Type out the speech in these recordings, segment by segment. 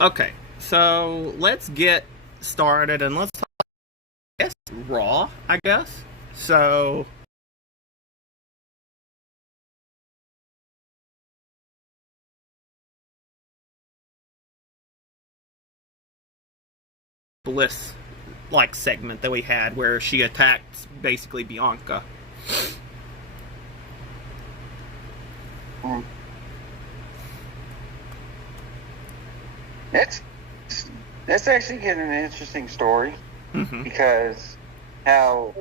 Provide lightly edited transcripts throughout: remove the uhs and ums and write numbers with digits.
Okay, so let's get started and let's talk, I guess, Raw, I guess. So, Bliss like segment that we had where she attacked basically Bianca. Mm. It's it's actually getting an interesting story Mm-hmm. because how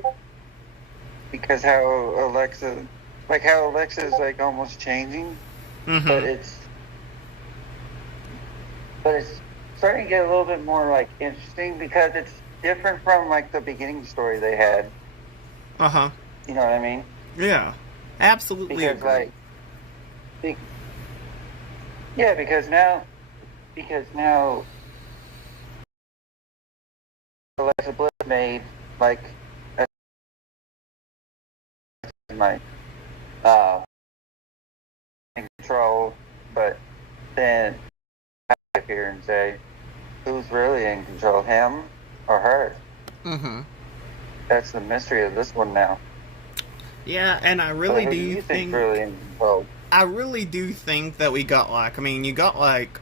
how Alexa is like almost changing, but Mm-hmm. it's starting to get a little bit more like interesting because it's different from like the beginning story they had. Uh-huh. You know what I mean? Yeah. Absolutely Because agree. be, yeah, because now Alexa Bliss made like a, like uh in control, but then I appear and say, who's really in control, him or her? Mm-hmm. That's the mystery of this one now. Yeah, and So who do you think's really in control? I really do think that we got like, I mean, you got like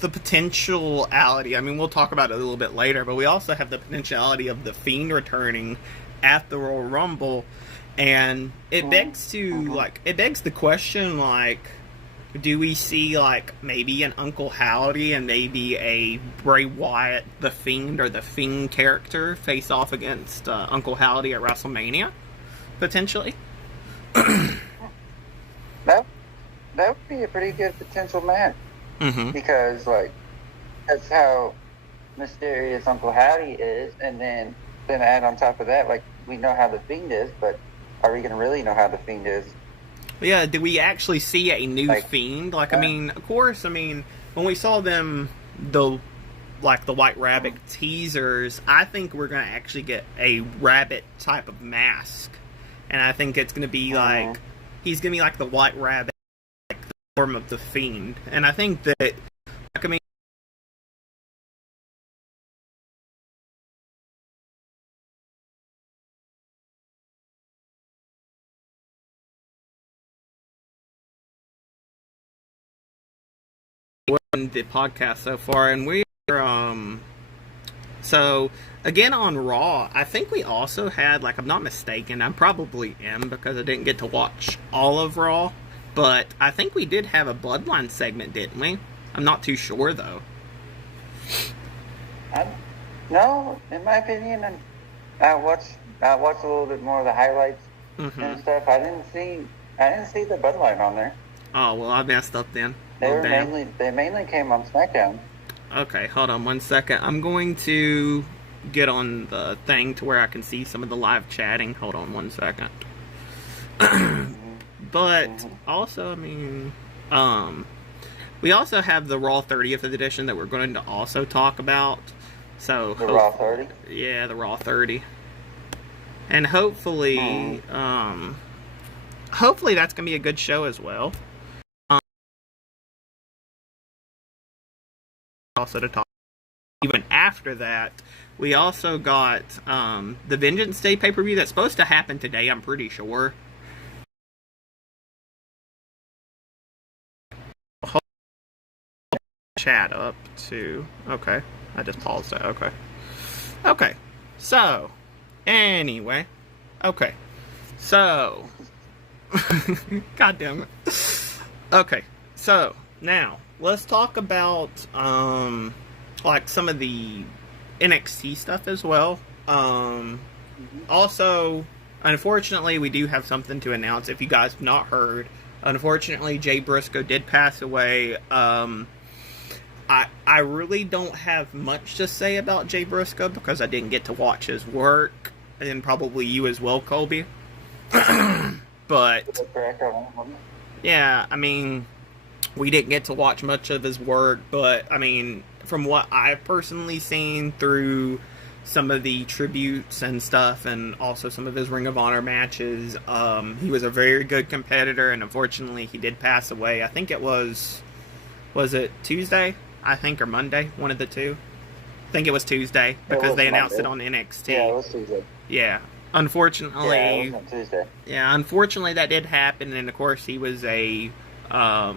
the potentiality. I mean, we'll talk about it a little bit later, but we also have the potentiality of the Fiend returning at the Royal Rumble, and it begs to Mm-hmm. like it begs the question like, do we see like maybe an Uncle Howdy and maybe a Bray Wyatt, the Fiend or the Fiend character face off against Uncle Howdy at WrestleMania potentially? That that would be a pretty good potential match Mm-hmm. because like that's how mysterious Uncle Howdy is, and then add on top of that, like we know how the Fiend is, but are we gonna really know how the Fiend is? Yeah, do we actually see a new Like, Fiend? Like, I uh, mean, of course, I mean, when we saw them, the like the White Rabbit teasers, I think we're gonna actually get a rabbit type of mask, and I think it's gonna be mhm. like he's gonna be like the White Rabbit, like the form of the Fiend, and I think that, like, I mean, in the podcast so far, and we're so again on Raw, I think we also had, like, I'm not mistaken, I probably am because I didn't get to watch all of Raw, but I think we did have a Bloodline segment, didn't we? I'm not too sure though. I, no, in my opinion, and I watched a little bit more of the highlights Mm-hmm. and stuff. I didn't see the Bloodline on there. Oh well, I messed up then. Well, damn. They mainly came on SmackDown. Okay, hold on one second. I'm going to get on the thing to where I can see some of the live chatting. Hold on one second. Mm-hmm. But Mm-hmm. also, I mean, um, we also have the Raw 30th edition that we're going to also talk about. So, The Raw 30. yeah, the Raw 30, and Mm-hmm. hopefully that's gonna be a good show as well. Um, also to talk even after that, we also got the Vengeance Day pay per view that's supposed to happen today. I'm pretty sure. Hold chat up to okay. I just paused it. Okay. Okay. So, anyway. Okay. So, God damn it. Okay. So, now, let's talk about, like, some of the NXT stuff as well. Also, unfortunately, we do have something to announce. If you guys have not heard, unfortunately, Jay Briscoe did pass away. I really don't have much to say about Jay Briscoe because I didn't get to watch his work, and probably you as well, Colby. But yeah, I mean, we didn't get to watch much of his work, but I mean, from what I've personally seen through some of the tributes and stuff, and also some of his Ring of Honor matches, he was a very good competitor, and unfortunately, he did pass away. I think it was it Tuesday? I think, or Monday, one of the two. I think it was Tuesday because they announced it on NXT. Yeah, it was Tuesday. Yeah. Unfortunately, yeah, it was on Tuesday. Yeah, unfortunately that did happen, and of course he was a tag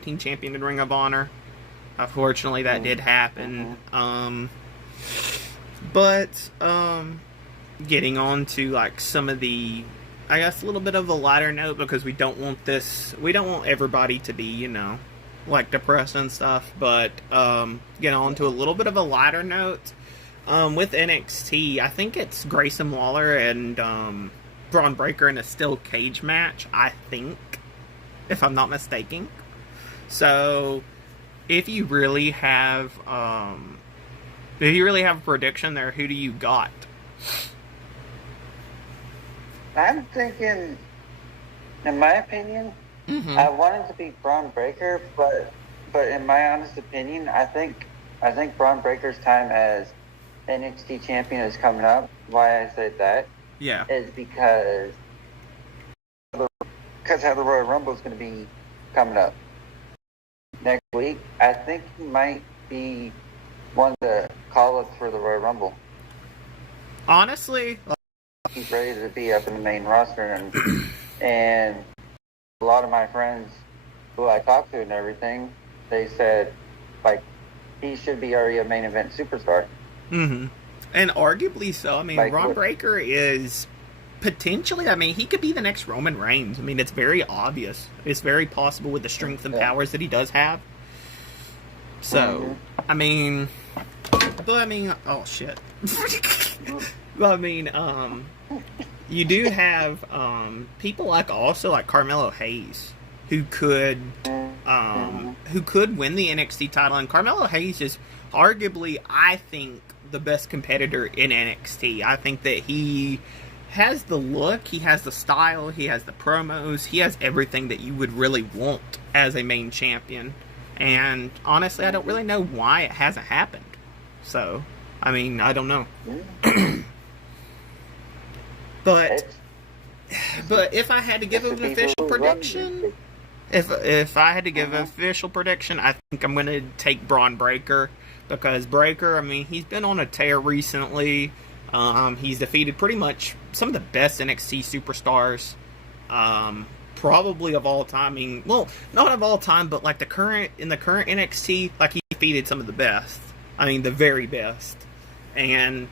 team champion in Ring of Honor. Unfortunately that did happen. But getting on to like some of the, I guess, a little bit of a lighter note, because we don't want everybody to be, you know, like depressed and stuff, but get on to a little bit of a lighter note. With NXT, I think it's Grayson Waller and Braun Breaker in a steel cage match, I think, if I'm not mistaken. So, if you really have a prediction there, who do you got? I'm thinking, in my opinion, I want it to be Braun Breaker, but in my honest opinion, I think Braun Breaker's time as NXT champion is coming up. Why I said that is because how the Royal Rumble is going to be coming up next week. I think he might be one of the call-ups for the Royal Rumble. Honestly, he's ready to be up in the main roster, and a lot of my friends who I talked to and everything, they said like he should be already a main event superstar. And arguably so. I mean, like, Braun Breaker is potentially, I mean, he could be the next Roman Reigns. I mean, it's very obvious. It's very possible with the strength and powers that he does have. So, I mean, oh shit. Well, I mean, you do have people like also like Carmelo Hayes who could win the NXT title, and Carmelo Hayes is arguably, I think, the best competitor in NXT. I think that he has the look, he has the style, he has the promos, he has everything that you would really want as a main champion. And honestly, I don't really know why it hasn't happened. So, I mean, I don't know. But if I had to give an official prediction, if I had to give an official prediction, I think I'm going to take Braun Breaker. Because Breaker, I mean, he's been on a tear recently. He's defeated pretty much some of the best NXT superstars, probably of all time. I mean, well, not of all time, but like in the current NXT, like he defeated some of the best. I mean, the very best. And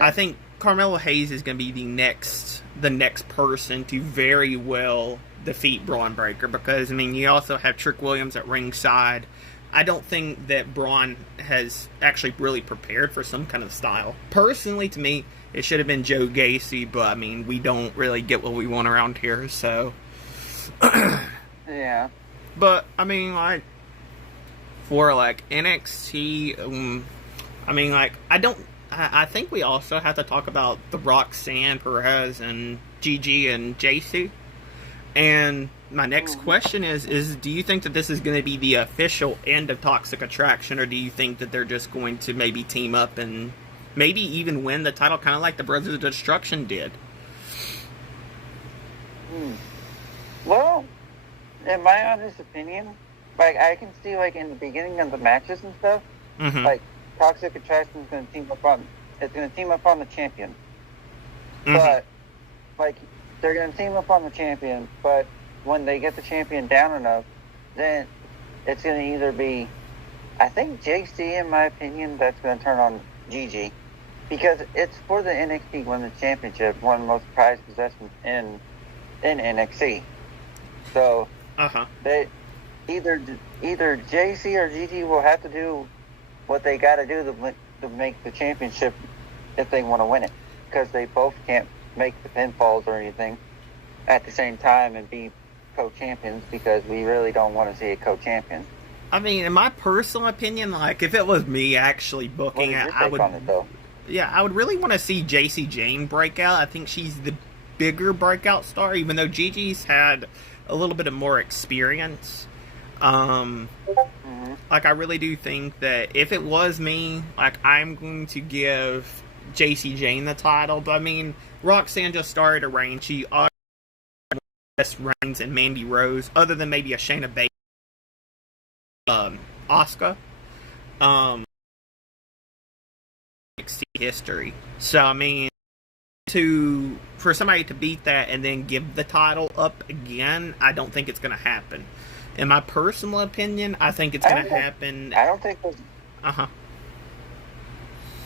I think Carmelo Hayes is going to be the next person to very well defeat Braun Breaker. Because I mean, you also have Trick Williams at ringside. I don't think that Braun has actually really prepared for some kind of style. Personally, to me, it should have been Joe Gacy, but I mean, we don't really get what we want around here, so. Yeah. But, I mean, like, for like NXT, I mean, like, I think we also have to talk about the Roxanne, Perez, and Gigi and JC. And my next question is do you think that this is going to be the official end of Toxic Attraction, or do you think that they're just going to maybe team up and maybe even win the title, kind of like the Brothers of Destruction did? Well, in my honest opinion, like, I can see, like, in the beginning of the matches and stuff, like, Toxic Attraction is going to team up on the champion. But, like, they're going to team up on the champion, but when they get the champion down enough, then it's going to either be, I think JC, in my opinion, that's going to turn on Gigi. Because it's for the NXT Women's Championship, one of the most prized possessions in NXT. So, they either JC or Gigi will have to do what they got to do to make the championship if they want to win it. Because they both can't make the pinfalls or anything at the same time and be co-champions, because we really don't want to see a co-champion. I mean, in my personal opinion, like, if it was me actually booking it, I would. I would really want to see JC Jane break out. I think she's the bigger breakout star, even though Gigi's had a little bit of more experience. Like, I really do think that if it was me, like, I'm going to give JC Jane the title. But I mean, Roxanne just started a reign. She already best reigns in Mandy Rose, other than maybe a Shayna Baszler Asuka. NXT history. So I mean, for somebody to beat that and then give the title up again, I don't think it's going to happen. In my personal opinion, I think it's going to happen. I don't think.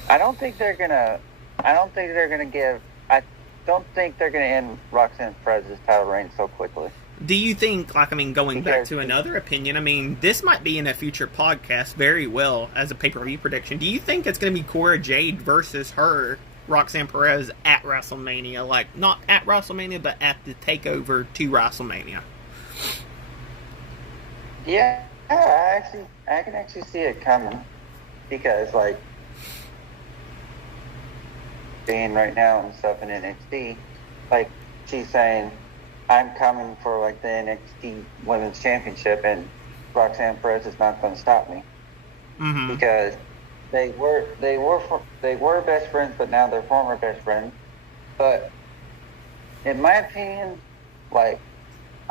I don't think they're gonna. I don't think they're gonna give. I don't think they're gonna end Roxanne Perez's title reign so quickly. Do you think, going back to another opinion, I mean, this might be in a future podcast very well as a pay-per-view prediction. Do you think it's going to be Cora Jade versus her, Roxanne Perez, at WrestleMania? Like, not at WrestleMania, but at the takeover to WrestleMania? Yeah, I can actually see it coming. Because, being right now and stuff in NXT, she's saying, I'm coming for the NXT Women's Championship, and Roxanne Perez is not going to stop me. Mm-hmm. Because they were best friends, but now they're former best friends. But in my opinion, I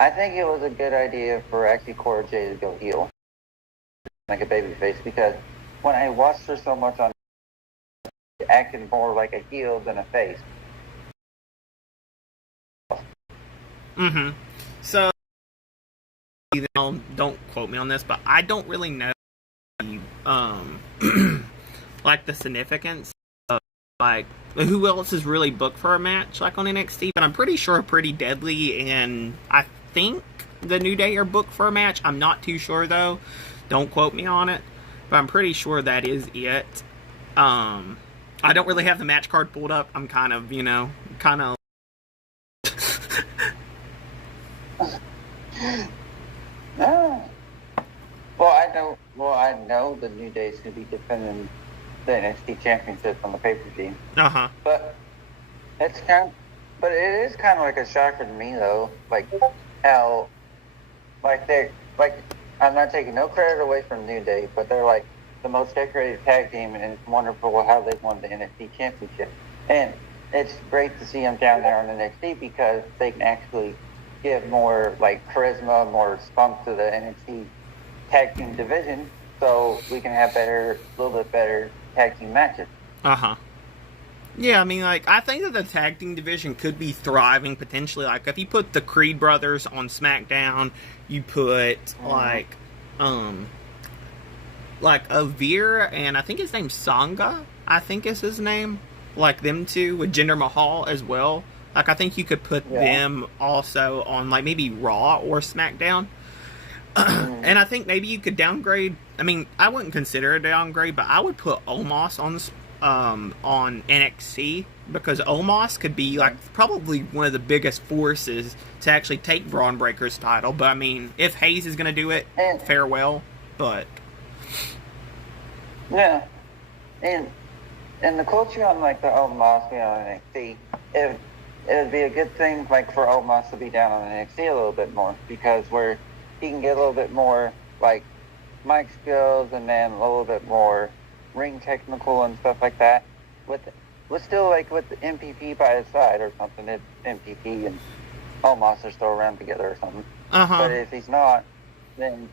think it was a good idea for actually Cora Jade to go heel, like a babyface, because when I watched her so much on, acting more like a heel than a face. Mm-hmm. So, don't quote me on this, but I don't really know, the significance of, who else is really booked for a match, on NXT, but I'm pretty sure Pretty Deadly and I think the New Day are booked for a match. I'm not too sure, though. Don't quote me on it, but I'm pretty sure that is it. I don't really have the match card pulled up. I'm kind of. No. Well, I know the New Day is going to be defending the NXT Championship on the pay-per-view. Uh-huh. But it is kind of like a shocker to me, though. How, I'm not taking no credit away from New Day, but they're the most decorated tag team, and it's wonderful how they won the NXT Championship. And it's great to see them down there on NXT because they can actually give more charisma, more spunk to the NXT tag team division, so we can have a little bit better tag team matches. Uh-huh. Yeah, I mean, I think that the tag team division could be thriving potentially. If you put the Creed brothers on SmackDown, you put Avir and I think his name's Sangha, I think is his name. Them two with Jinder Mahal as well. I think you could put them also on, maybe Raw or SmackDown. And I think maybe you could downgrade. I mean, I wouldn't consider a downgrade, but I would put Omos on NXT, because Omos could be, probably one of the biggest forces to actually take Braun Breaker's title. But, I mean, if Hayes is going to do it, farewell. But... Yeah. And the culture on, the Omos being on NXT, it would be a good thing, for Omos to be down on NXT a little bit more, because where he can get a little bit more, mic skills and then a little bit more ring technical and stuff like that. With still, with the MPP by his side or something, if MPP and Omos are still around together or something. Uh-huh. But if he's not, then...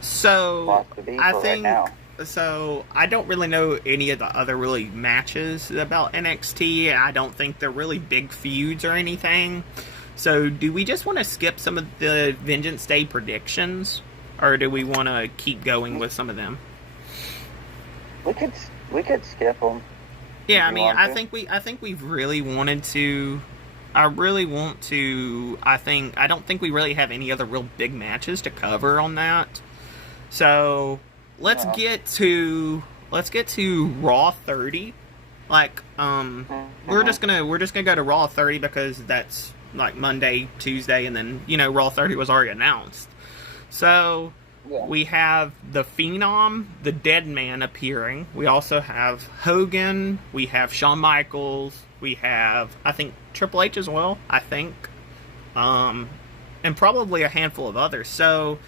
So, I think... Right now. So, I don't really know any of the other really matches about NXT. I don't think they're really big feuds or anything. So, do we just want to skip some of the Vengeance Day predictions? Or do we want to keep going with some of them? We could skip them. Yeah, I mean, I think we've really wanted to... I don't think we really have any other real big matches to cover on that. So... Let's get to Raw 30. We're just gonna go to Raw 30 because that's Monday, Tuesday, and then Raw 30 was already announced. So we have the Phenom, the Dead Man appearing. We also have Hogan. We have Shawn Michaels. We have I think Triple H as well. I think, and probably a handful of others. So.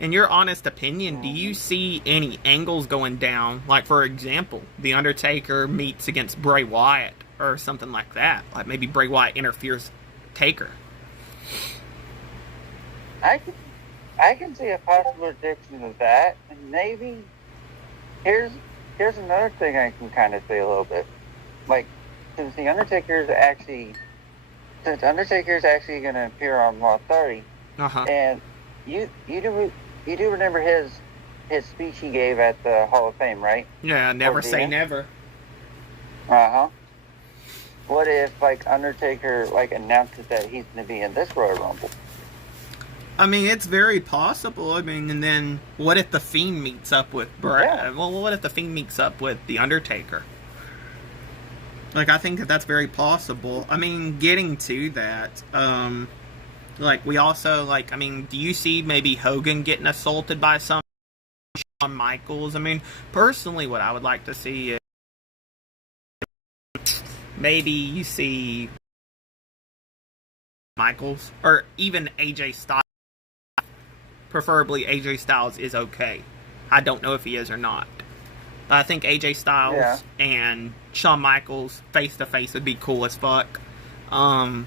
In your honest opinion, do you see any angles going down? For example, The Undertaker meets against Bray Wyatt or something like that. Maybe Bray Wyatt interferes Taker. I I can see a possible prediction of that, and maybe here's another thing I can kind of say a little bit. Like, since Undertaker's actually going to appear on Raw 30, and you do remember his speech he gave at the Hall of Fame, right? Yeah, never say never. What if, like, Undertaker, like, announces that he's going to be in this Royal Rumble? I mean, it's very possible. I mean, and then what if the Fiend meets up with Bray? Yeah. Well, what if the Fiend meets up with the Undertaker? Like, I think that's very possible. I mean, getting to that, like, we also, like, I mean, do you see maybe Hogan getting assaulted by some Shawn Michaels? I mean, personally, what I would like to see is maybe you see Michaels, or even AJ Styles. Preferably AJ Styles is okay. I don't know if he is or not. But I think AJ Styles and Shawn Michaels face to face would be cool as fuck. And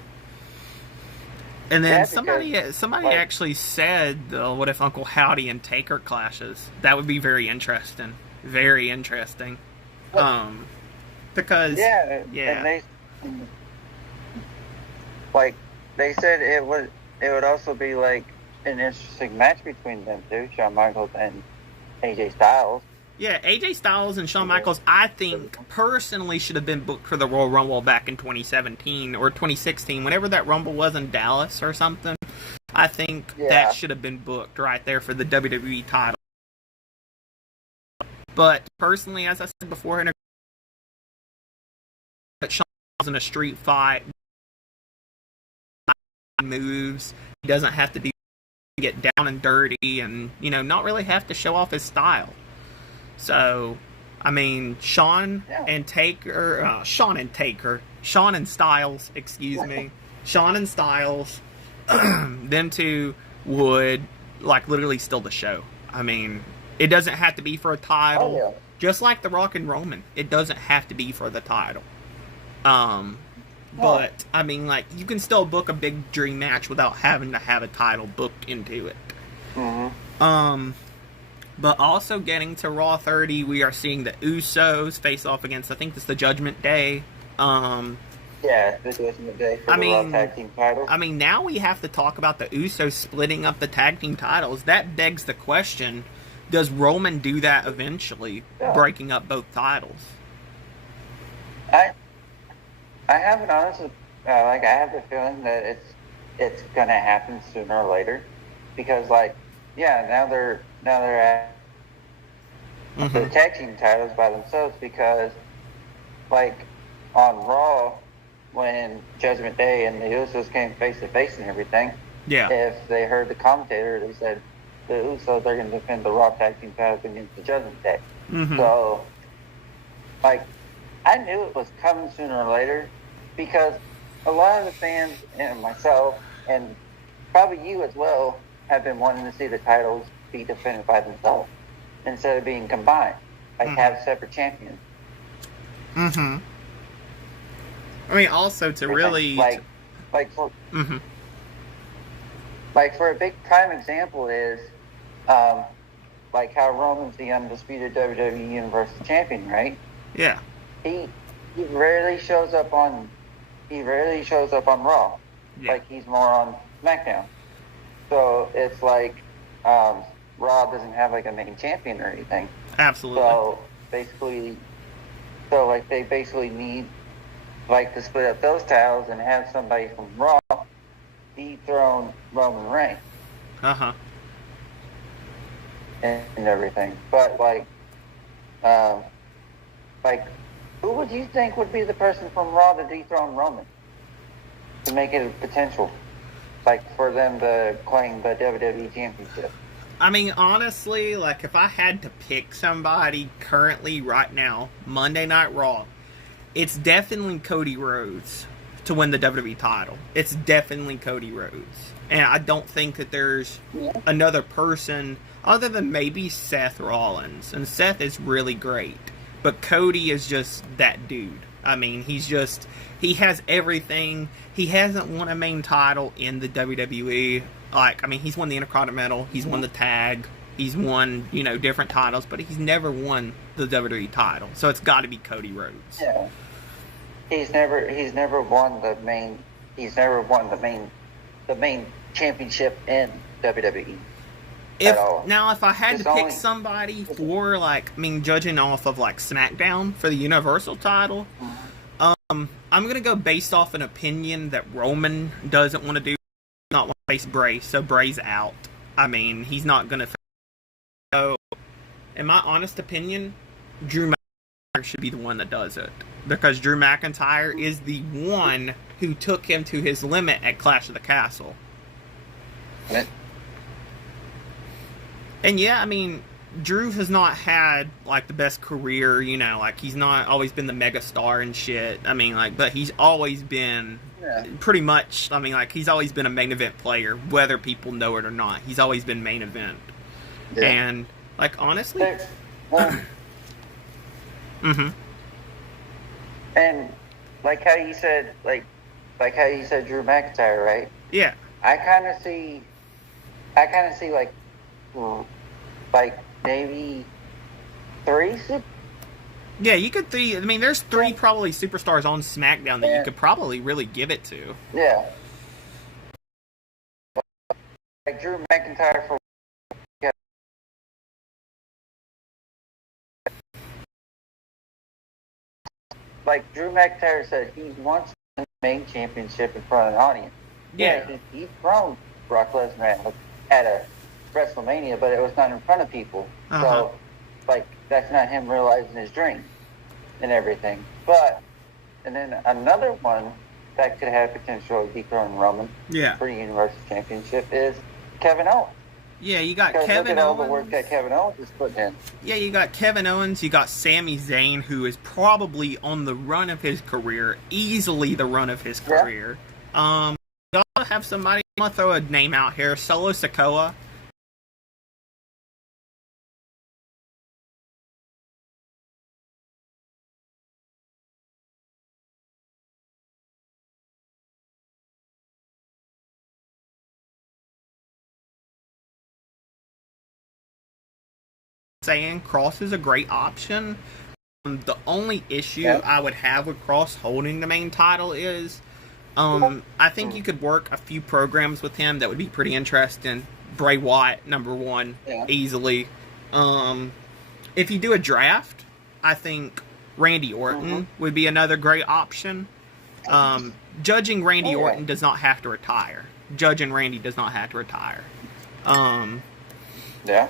then somebody actually said, what if Uncle Howdy and Taker clashes? That would be very interesting. Very interesting. Because and they said it would also be like an interesting match between them two, Shawn Michaels and AJ Styles. Yeah, AJ Styles and Shawn Michaels, I think, personally should have been booked for the Royal Rumble back in 2017 or 2016, whenever that Rumble was in Dallas or something. I think that should have been booked right there for the WWE title. But personally, as I said before, Shawn was in a street fight, moves, he doesn't have to get down and dirty and, not really have to show off his style. So, I mean, Shawn and Styles, them two would, like, literally steal the show. I mean, it doesn't have to be for a title. Oh, yeah. Just like The Rock and Roman, it doesn't have to be for the title. But, I mean, like, you can still book a big dream match without having to have a title booked into it. But also getting to Raw 30, we are seeing the Usos face off against, I think it's the Judgment Day. The Judgment Day for the Raw Tag Team titles. I mean, now we have to talk about the Usos splitting up the tag team titles. That begs the question, does Roman do that eventually, breaking up both titles? I have an honest, I have the feeling that it's gonna happen sooner or later, because now they're at the tag team titles by themselves, because on Raw, when Judgment Day and the Usos came face to face and everything, if they heard the commentator, they said the Usos are going to defend the Raw tag team titles against the Judgment Day. So, I knew it was coming sooner or later, because a lot of the fans, and myself, and probably you as well, have been wanting to see the titles be defended by themselves instead of being combined, have separate champions. I mean, also to really for a big prime example is how Roman's the undisputed WWE Universal Champion, right? Yeah. He rarely shows up on Raw. Yeah. He's more on SmackDown. So it's Raw doesn't have a main champion or anything. Absolutely. So they basically need to split up those titles and have somebody from Raw dethrone Roman Reigns. And everything. But who would you think would be the person from Raw to dethrone Roman? To make it a potential, for them to claim the WWE Championship. I mean, honestly, if I had to pick somebody currently right now, Monday Night Raw, it's definitely Cody Rhodes to win the WWE title. It's definitely Cody Rhodes. And I don't think that there's another person other than maybe Seth Rollins. And Seth is really great. But Cody is just that dude. I mean, he has everything. He hasn't won a main title in the WWE. Like, I mean, he's won the Intercontinental, he's won the tag, he's won, you know, different titles, but he's never won the WWE title. So it's got to be Cody Rhodes. Yeah. He's never won the main championship in WWE. If I had to pick somebody for, like, I mean, judging off of, like, SmackDown for the Universal title, I'm going to go based off an opinion that Roman doesn't want to do, not want to face Bray, so Bray's out. I mean, he's not going to. So, in my honest opinion, Drew McIntyre should be the one that does it. Because Drew McIntyre is the one who took him to his limit at Clash of the Castle. And yeah, I mean, Drew has not had, like, the best career, you know, like, he's not always been the megastar and shit. I mean, like, but he's always been pretty much, I mean, like, he's always been a main event player, whether people know it or not. He's always been main event. Yeah. And, like, honestly... And, like how you said, Drew McIntyre, right? Yeah. I kind of see, like maybe 3. Yeah, you could I mean, there's 3 probably superstars on SmackDown that you could probably really give it to. Yeah. Like Drew McIntyre for. Like Drew McIntyre said, he wants the main championship in front of an audience. Yeah. He's thrown Brock Lesnar at a WrestleMania, but it was not in front of people. So, like, that's not him realizing his dream and everything. But, and then another one that could have potential of dethrowing Roman for the Universal Championship is Kevin Owens. Yeah, you got Kevin Owens. Look at all the work that Kevin Owens is putting in. Yeah, you got Kevin Owens, you got Sami Zayn, who is probably on the run of his career, easily the run of his career. You also have somebody, I'm going to throw a name out here, Solo Sikoa. Saying Cross is a great option. The only issue I would have with Cross holding the main title is I think you could work a few programs with him that would be pretty interesting. Bray Wyatt, number 1, easily. If you do a draft, I think Randy Orton would be another great option. Judging Randy Orton does not have to retire. Judging Randy does not have to retire.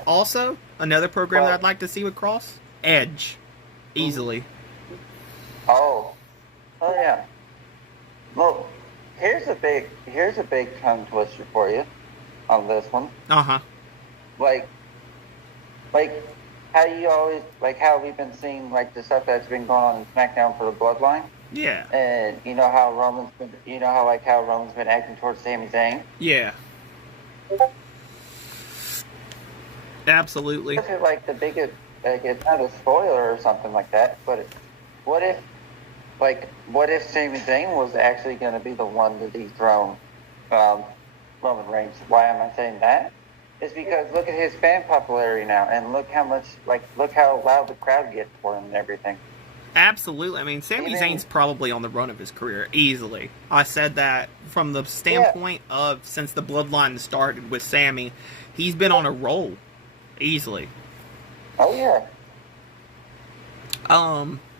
Also, another program that I'd like to see with Cross, Edge, easily. Oh yeah. Well, here's a big tongue twister for you on this one. Like how you always how we've been seeing like the stuff that's been going on in SmackDown for the Bloodline. Yeah. And you know how Roman's been acting towards Sami Zayn. Yeah. Absolutely. This is like the biggest, like it's not a spoiler or something like that, but what if Sami Zayn was actually going to be the one to dethrone Roman Reigns? Why am I saying that? It's because look at his fan popularity now, and look how loud the crowd gets for him and everything. Absolutely. I mean, Sami Zayn's probably on the run of his career, easily. I said that from the standpoint of since the Bloodline started with Sami, he's been on a roll. Easily. Oh yeah.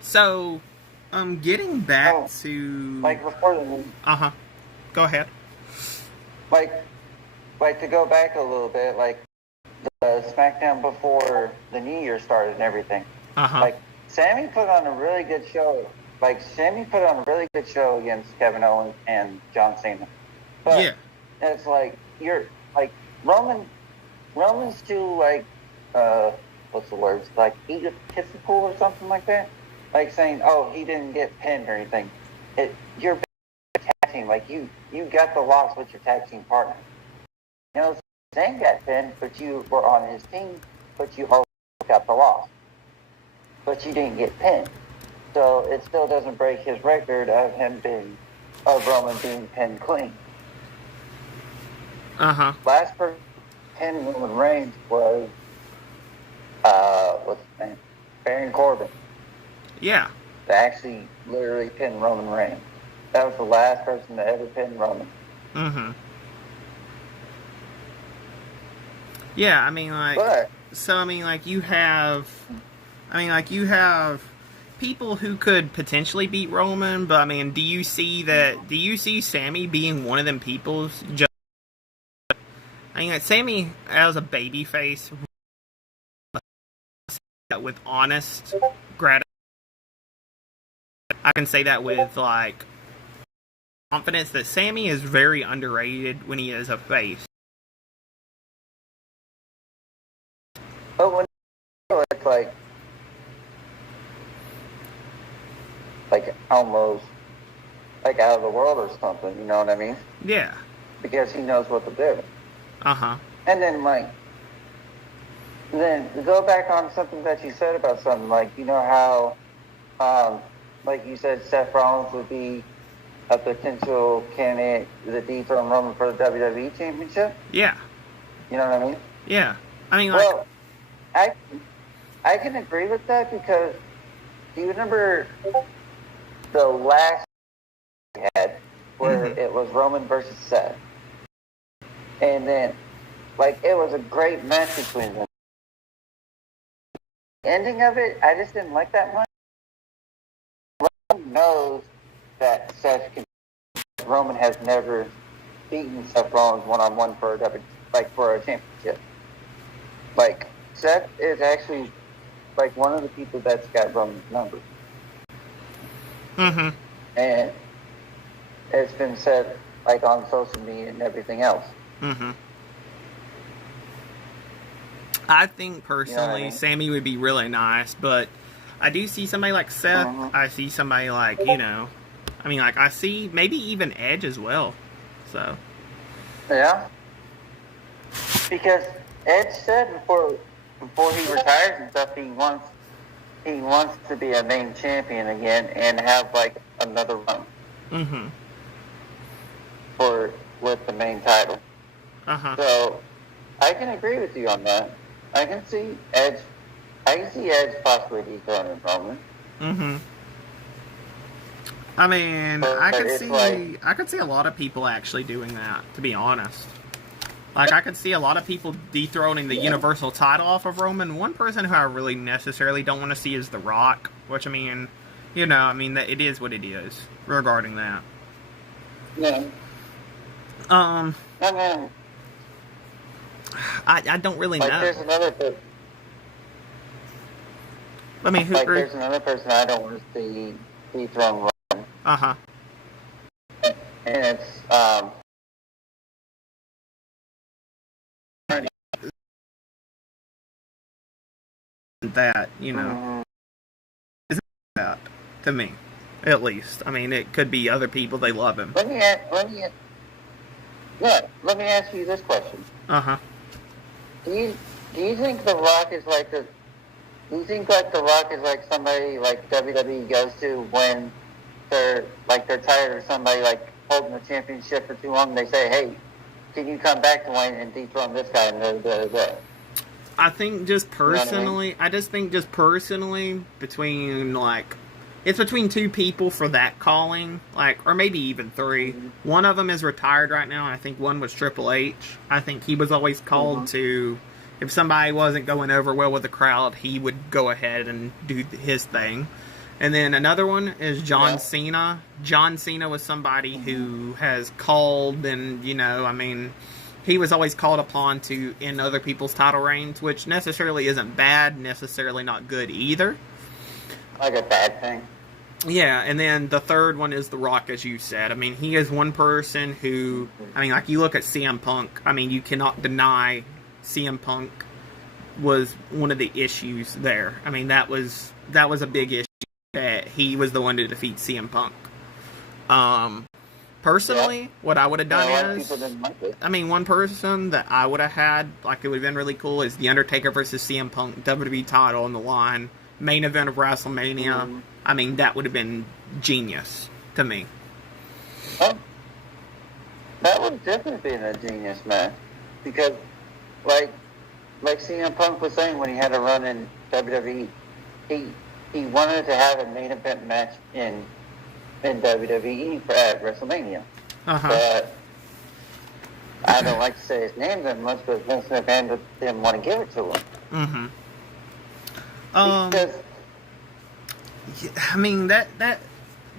So, getting back to like before the Go ahead. Like to go back a little bit, like the SmackDown before the New Year started and everything. Like Sami put on a really good show. Against Kevin Owens and John Cena. But it's like you're like Roman's too, like, what's the word? Like, egotistical or something like that? Like saying, oh, he didn't get pinned or anything. You're tag team. Like, you got the loss with your tag team partner. You know, Zayn got pinned, but you were on his team, but you also got the loss. But you didn't get pinned. So it still doesn't break his record of Roman being pinned clean. Last person to pin Roman Reigns was, what's his name? Baron Corbin. Yeah. To actually literally pin Roman Reigns. That was the last person to ever pin Roman. Yeah, I mean, like... But... So, I mean, like, you have people who could potentially beat Roman, but, I mean, do you see Sammy being one of them people? I mean, like, Sammy, as a babyface, with honest gratitude, I can say that with, like, confidence that Sammy is very underrated when he is a face. But when it's like almost like out of the world or something, you know what I mean? Yeah. Because he knows what to do. Uh-huh. And then then to go back on something that you said about something, like, you know how, like you said, Seth Rollins would be a potential candidate to dethrone Roman for the WWE Championship? Yeah. You know what I mean? Yeah. I mean, like... Well, I can agree with that because do you remember the last we had where it was Roman versus Seth? And then, like, it was a great match between them. The ending of it, I just didn't like that much. Roman knows that Seth can. Roman has never beaten Seth Rollins one-on-one for a championship. Like, Seth is actually, like, one of the people that's got Roman's number. And it's been said, like, on social media and everything else. I think, personally, you know what I mean? Sammy would be really nice, but I do see somebody like Seth. I see somebody like, you know... I mean, like, I see maybe even Edge as well. So... Yeah. Because Edge said before he retires and stuff, he wants to be a main champion again and have, like, another run. With the main title. So I can agree with you on that. I can see Edge possibly dethroning Roman. I mean, I could see a lot of people actually doing that, to be honest. Like, I could see a lot of people dethroning the Universal title off of Roman. One person who I really necessarily don't want to see is The Rock, which, I mean, you know, I mean, it is what it is regarding that. Yeah. I don't really know. There's another person. I mean, there's another person I don't want to see dethrone Roman. And it's that, you know, isn't that to me, at least. I mean, it could be other people, they love him. Let me ask you this question. Do you think The Rock is like The Rock is like somebody like WWE goes to when they're tired of somebody like holding the championship for too long? They say, "Hey, can you come back to Wayne and dethrone this guy?" And I think just personally, you know what I mean? just think personally, between, like, it's between two people for that calling, like, or maybe even three. One of them is retired right now, and I think one was Triple H. I think he was always called to, if somebody wasn't going over well with the crowd, he would go ahead and do his thing. And then another one is John Cena. John Cena was somebody who has called, and, you know, I mean, he was always called upon to end other people's title reigns, which necessarily isn't bad, necessarily not good either. Like a bad thing. Yeah, and then the third one is The Rock, as you said. I mean, he is one person who, I mean, like, you look at CM Punk, I mean, you cannot deny CM Punk was one of the issues there. I mean, that was a big issue, that he was the one to defeat CM Punk. Personally, what I would have done I mean, one person that I would have had, like, it would have been really cool, is The Undertaker versus CM Punk, WWE title on the line, main event of WrestleMania. I mean, that would have been genius to me. That would definitely been a genius match because, like CM Punk was saying when he had a run in WWE, he wanted to have a main event match in WWE at WrestleMania. But I don't like to say his name that much, but Vince McMahon didn't want to give it to him. Because I mean that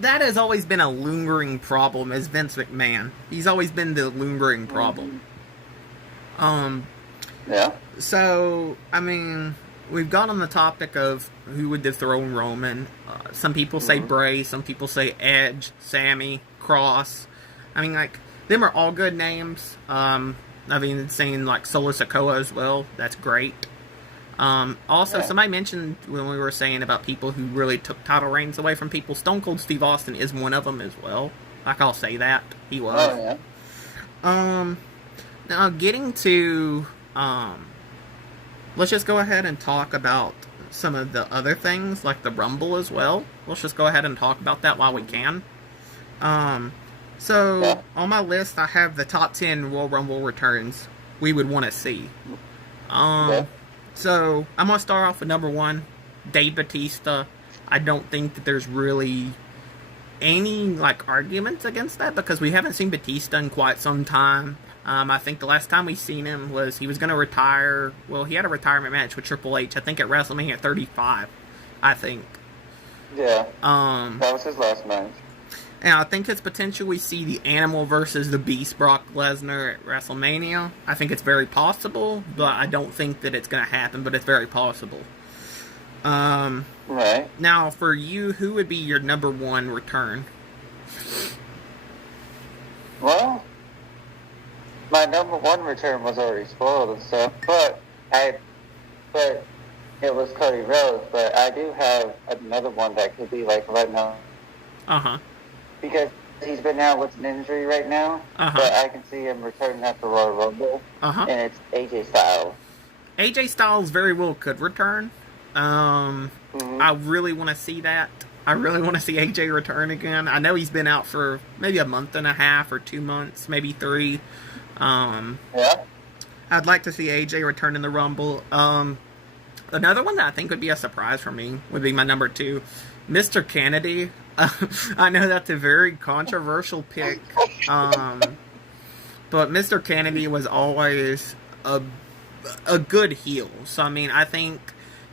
has always been a lingering problem as Vince McMahon. He's always been the lingering problem. Yeah. So I mean, we've got on the topic of who would dethrone Roman. Some people say Bray, some people say Edge, Sammy, Cross. I mean, like, them are all good names. I mean, saying, like, Solo Sikoa as well. That's great. Also, somebody mentioned when we were saying about people who really took title reigns away from people, Stone Cold Steve Austin is one of them as well. Like, I'll say that. He was. Oh, yeah. Now, getting to... let's just go ahead and talk about some of the other things, like the Rumble as well. Let's just go ahead and talk about that while we can. So, on my list, I have the top 10 Royal Rumble returns we would want to see. So, I'm going to start off with number 1, Dave Bautista. I don't think that there's really any, like, arguments against that, because we haven't seen Batista in quite some time. I think the last time we seen him was he was going to retire. Well, he had a retirement match with Triple H, I think at WrestleMania 35, I think. Yeah. That was his last match. And I think it's potential we see the Animal versus the Beast Brock Lesnar at WrestleMania. I think it's very possible, but I don't think that it's going to happen, but it's very possible. Right. Now, for you, who would be your number 1 return? Well, my number 1 return was already spoiled and stuff, but it was Cody Rhodes, but I do have another one that could be like right now. Because he's been out with an injury right now, but I can see him returning at the Royal Rumble, and it's AJ Styles. AJ Styles very well could return. I really want to see that. I really want to see AJ return again. I know he's been out for maybe a month and a half or 2 months, maybe 3. Yeah. I'd like to see AJ return in the Rumble. Another one that I think would be a surprise for me would be my number 2, Mr. Kennedy. I know that's a very controversial pick, but Mr. Kennedy was always a good heel. So I mean, I think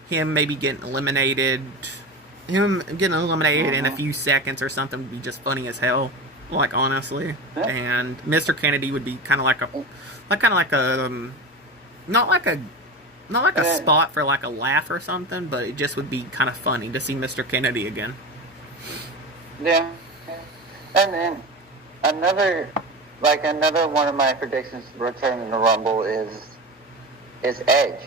him maybe getting eliminated in a few seconds or something would be just funny as hell. Like, honestly. And Mr. Kennedy would be kind of like not like a spot for like a laugh or something, but it just would be kind of funny to see Mr. Kennedy again. Yeah. And then another one of my predictions to return in the Rumble is Edge.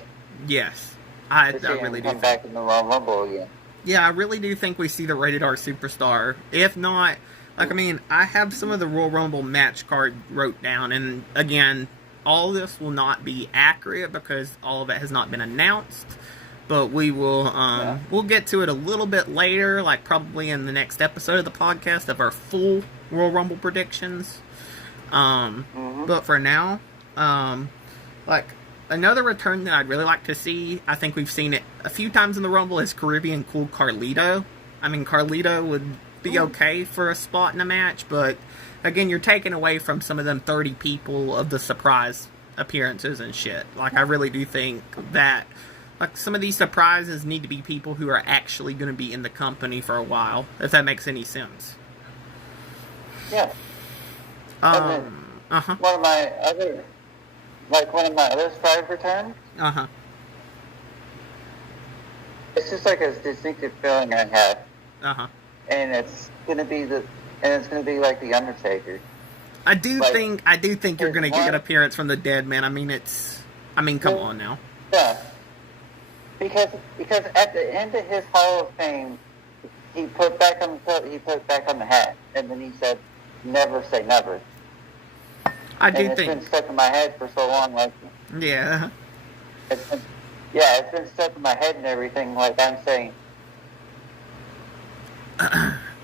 Yes. I really do come back in the Royal Rumble again. Yeah, I really do think we see the Rated R Superstar. If not, like, I mean, I have some of the Royal Rumble match card wrote down, and again, all this will not be accurate because all of it has not been announced, but we will, we'll get to it a little bit later, like probably in the next episode of the podcast of our full Royal Rumble predictions. But for now, like, another return that I'd really like to see, I think we've seen it a few times in the Rumble, is Caribbean Cool Carlito. I mean, Carlito would be okay for a spot in a match, but again, you're taking away from some of them 30 people of the surprise appearances and shit. Like, I really do think that, like, some of these surprises need to be people who are actually going to be in the company for a while, if that makes any sense. Yeah. One of my other surprise returns. It's just like a distinctive feeling I have. And it's gonna be like the Undertaker. I do think you're gonna get an appearance from the dead, man. I mean, come on now. Yeah. Because at the end of his Hall of Fame, he put back on the hat, and then he said, "Never say never." It's been stuck in my head for so long, like. Yeah. It's been stuck in my head and everything, like I'm saying.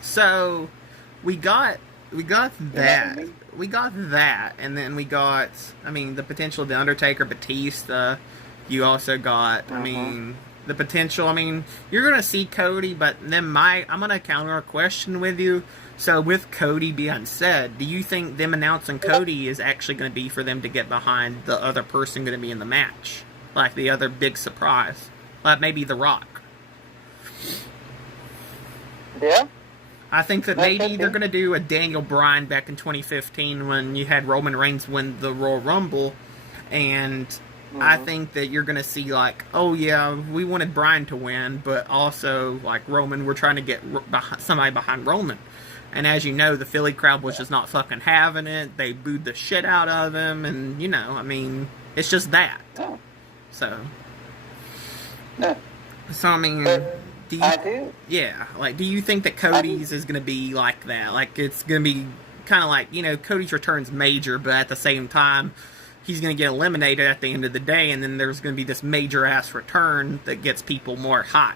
So, we got we got that. We got that, and then we got, I mean, the potential of The Undertaker, Batista. You also got, I mean, the potential, I mean, you're going to see Cody, but then I'm going to counter a question with you. So with Cody being said, do you think them announcing Cody is actually going to be for them to get behind the other person going to be in the match? Like the other big surprise? Like maybe The Rock? Yeah. I think that maybe they're going to do a Daniel Bryan back in 2015 when you had Roman Reigns win the Royal Rumble. And I think that you're going to see like, oh yeah, we wanted Bryan to win, but also like Roman, we're trying to get somebody behind Roman. And as you know, the Philly crowd was just not fucking having it. They booed the shit out of him. And, you know, I mean, it's just that. So. So, I mean, do you... I do. Yeah. Like, do you think that Cody's is going to be like that? Like, it's going to be kind of like, you know, Cody's return's major, but at the same time, he's going to get eliminated at the end of the day, and then there's going to be this major-ass return that gets people more hyped.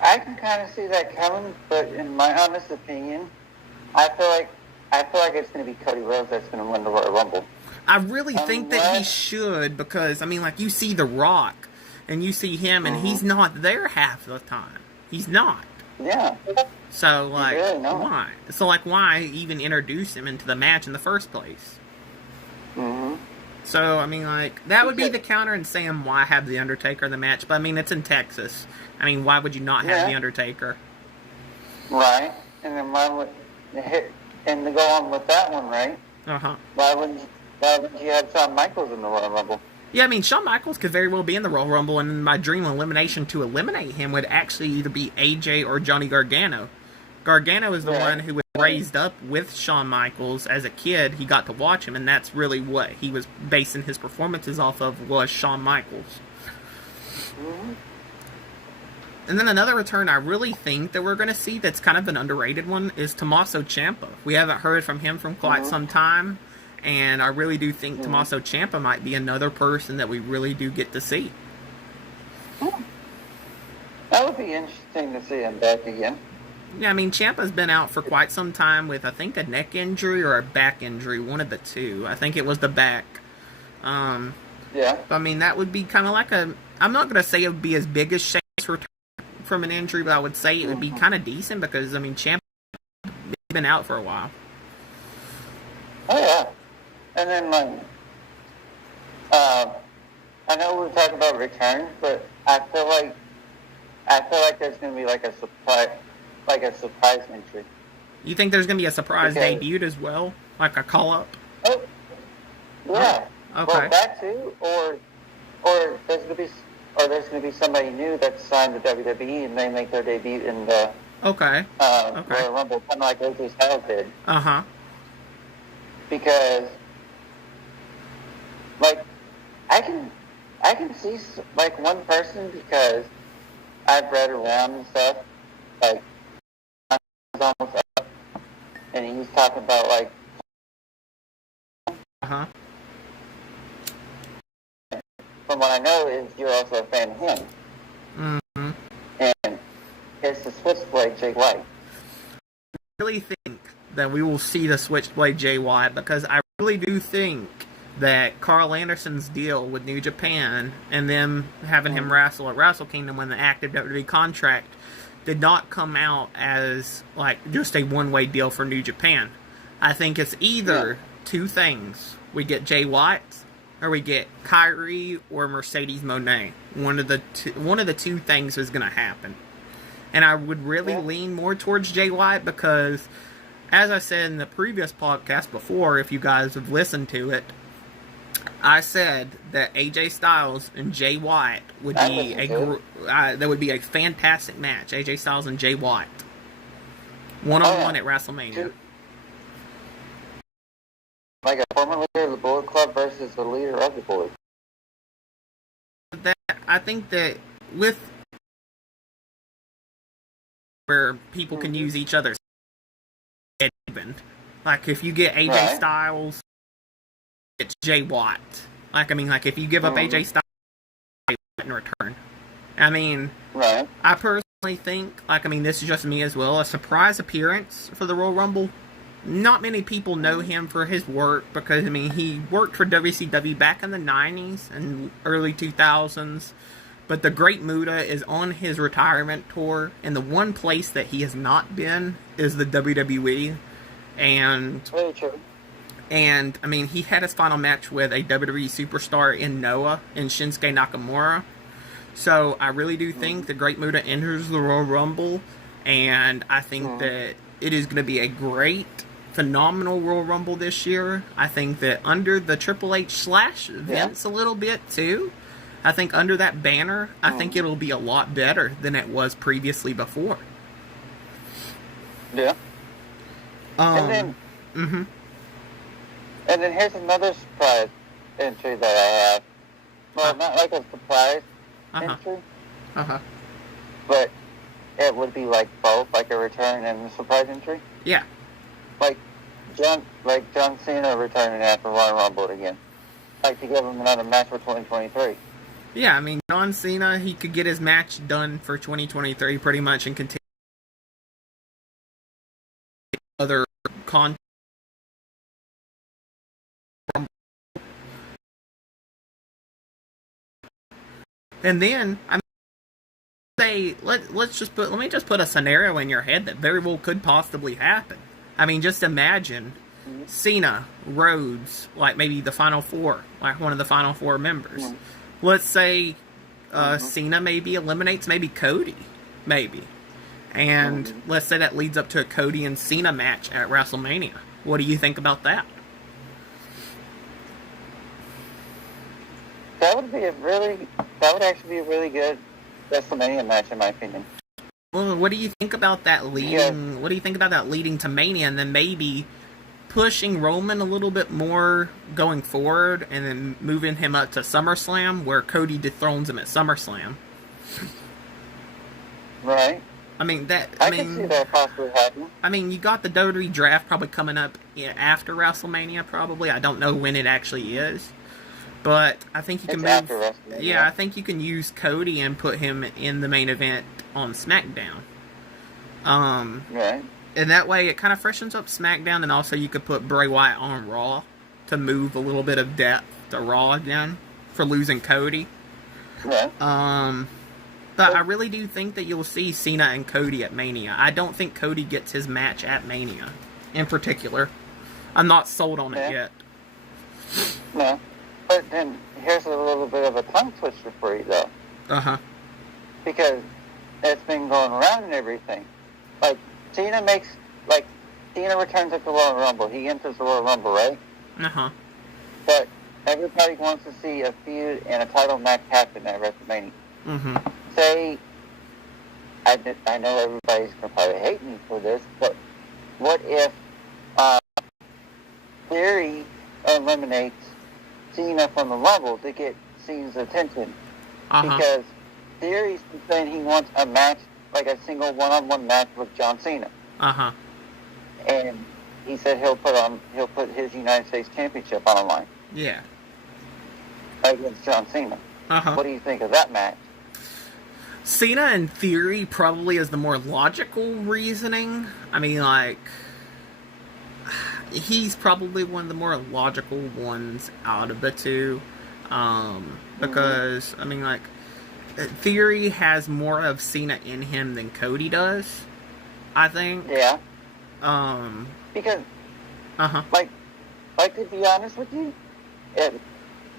I can kind of see that coming, but in my honest opinion, I feel like it's going to be Cody Rhodes that's going to win the Royal Rumble. I really think that he should, because, I mean, like, you see The Rock, and you see him, and he's not there half the time. He's not. Yeah. So, like, really why? So, like, why even introduce him into the match in the first place? So, I mean, like, that would be the counter and saying why have The Undertaker in the match. But, I mean, it's in Texas. I mean, why would you not have The Undertaker? Right. And then why would... And to go on with that one, right? Why wouldn't you have Shawn Michaels in the Royal Rumble? Yeah, I mean, Shawn Michaels could very well be in the Royal Rumble, and my dream elimination to eliminate him would actually either be AJ or Johnny Gargano. Gargano is the one who was raised up with Shawn Michaels as a kid. He got to watch him, and that's really what he was basing his performances off of, was Shawn Michaels. And then another return I really think that we're going to see that's kind of an underrated one is Tommaso Ciampa. We haven't heard from him from quite some time, and I really do think Tommaso Ciampa might be another person that we really do get to see. That would be interesting to see him back again. Yeah, I mean, Ciampa's been out for quite some time with, I think, a neck injury or a back injury, one of the two. I think it was the back. Yeah. I mean, that would be kind of like a... I'm not going to say it would be as big as Shane's return from an injury, but I would say it would be kind of decent because, I mean, Ciampa's been out for a while. Oh, yeah. And then, like, I know we're talking about returns, but I feel like there's going to be like a surprise entry. You think there's going to be a surprise debut as well? Like a call-up? Oh, yeah. Oh, okay. Well, that too, or there's going to be somebody new that's signed to WWE and they make their debut in the Royal Rumble, kind of like AJ Styles did. Because, like, I can see like one person, because I've read around and stuff, like, almost up, and he's talking about like from what I know is you're also a fan of him. And it's the Switchblade Jay White. I really think that we will see the Switchblade Jay White, because I really do think that Carl Anderson's deal with New Japan and them having him wrestle at Wrestle Kingdom when the active WWE contract did not come out as like just a one-way deal for New Japan. I think it's either two things. We get Jay White, or we get Kyrie or Mercedes Moné. One of the two things is going to happen. And I would really lean more towards Jay White because, as I said in the previous podcast before, if you guys have listened to it, I said that AJ Styles and Jay White would be that would be a fantastic match. AJ Styles and Jay White, one-on-one at WrestleMania. Like a former leader of the Bullet Club versus the leader of the Bullet Club. I think that with where people can use each other's even, like if you get AJ Styles, it's Jay Watt. Like, I mean, like, if you give up AJ Styles in return. I mean, I personally think, like, I mean, this is just me as well, a surprise appearance for the Royal Rumble. Not many people know him for his work because, I mean, he worked for WCW back in the 90s and early 2000s. But the Great Muta is on his retirement tour, and the one place that he has not been is the WWE. And, very true. And I mean, he had his final match with a WWE superstar in Noah and Shinsuke Nakamura. So I really do think the Great Muta enters the Royal Rumble, and I think that it is going to be a great, phenomenal Royal Rumble this year. I think that under the Triple H / Vince a little bit too. I think under that banner, I think it'll be a lot better than it was previously before. Yeah. And then here's another surprise entry that I have. Well, not like a surprise entry, but it would be like both, like a return and a surprise entry. Yeah. Like John Cena returning after Royal Rumble again. Like to give him another match for 2023. Yeah, I mean, John Cena, he could get his match done for 2023 pretty much and continue other content. And then, I mean, say, let me just put a scenario in your head that very well could possibly happen. I mean, just imagine Cena, Rhodes, like maybe the Final Four, like one of the Final Four members. Let's say Cena maybe eliminates maybe Cody, maybe. And let's say that leads up to a Cody and Cena match at WrestleMania. What do you think about that? That would actually be a really good WrestleMania match, in my opinion. Well, what do you think about that leading? Yeah. What do you think about that leading to Mania, and then maybe pushing Roman a little bit more going forward, and then moving him up to SummerSlam, where Cody dethrones him at SummerSlam? Right. I mean I can see that possibly happening. I mean, you got the WWE draft probably coming up after WrestleMania. Probably, I don't know when it actually is, but I think you can move. Yeah, I think you can use Cody and put him in the main event on SmackDown. Right. And that way, it kind of freshens up SmackDown, and also you could put Bray Wyatt on Raw to move a little bit of depth to Raw again for losing Cody. Yeah. But I really do think that you'll see Cena and Cody at Mania. I don't think Cody gets his match at Mania, in particular. I'm not sold on it yet. No. But then, here's a little bit of a tongue twister for you, though. Because it's been going around and everything. Like, Cena returns at the Royal Rumble. He enters the Royal Rumble, right? But everybody wants to see a feud and a title match happen at WrestleMania. Say, I know everybody's going to probably hate me for this, but what if Theory eliminates Cena from the Rumble to get Cena's attention? Because Theory's been saying he wants a match, like a single one-on-one match with John Cena. And he said he'll put his United States Championship on the line. Yeah. Against John Cena. What do you think of that match? Cena in Theory probably is the more logical reasoning. I mean, like, he's probably one of the more logical ones out of the two. Because, I mean, like, Theory has more of Cena in him than Cody does, I think. Yeah. Because, like, to be honest with you,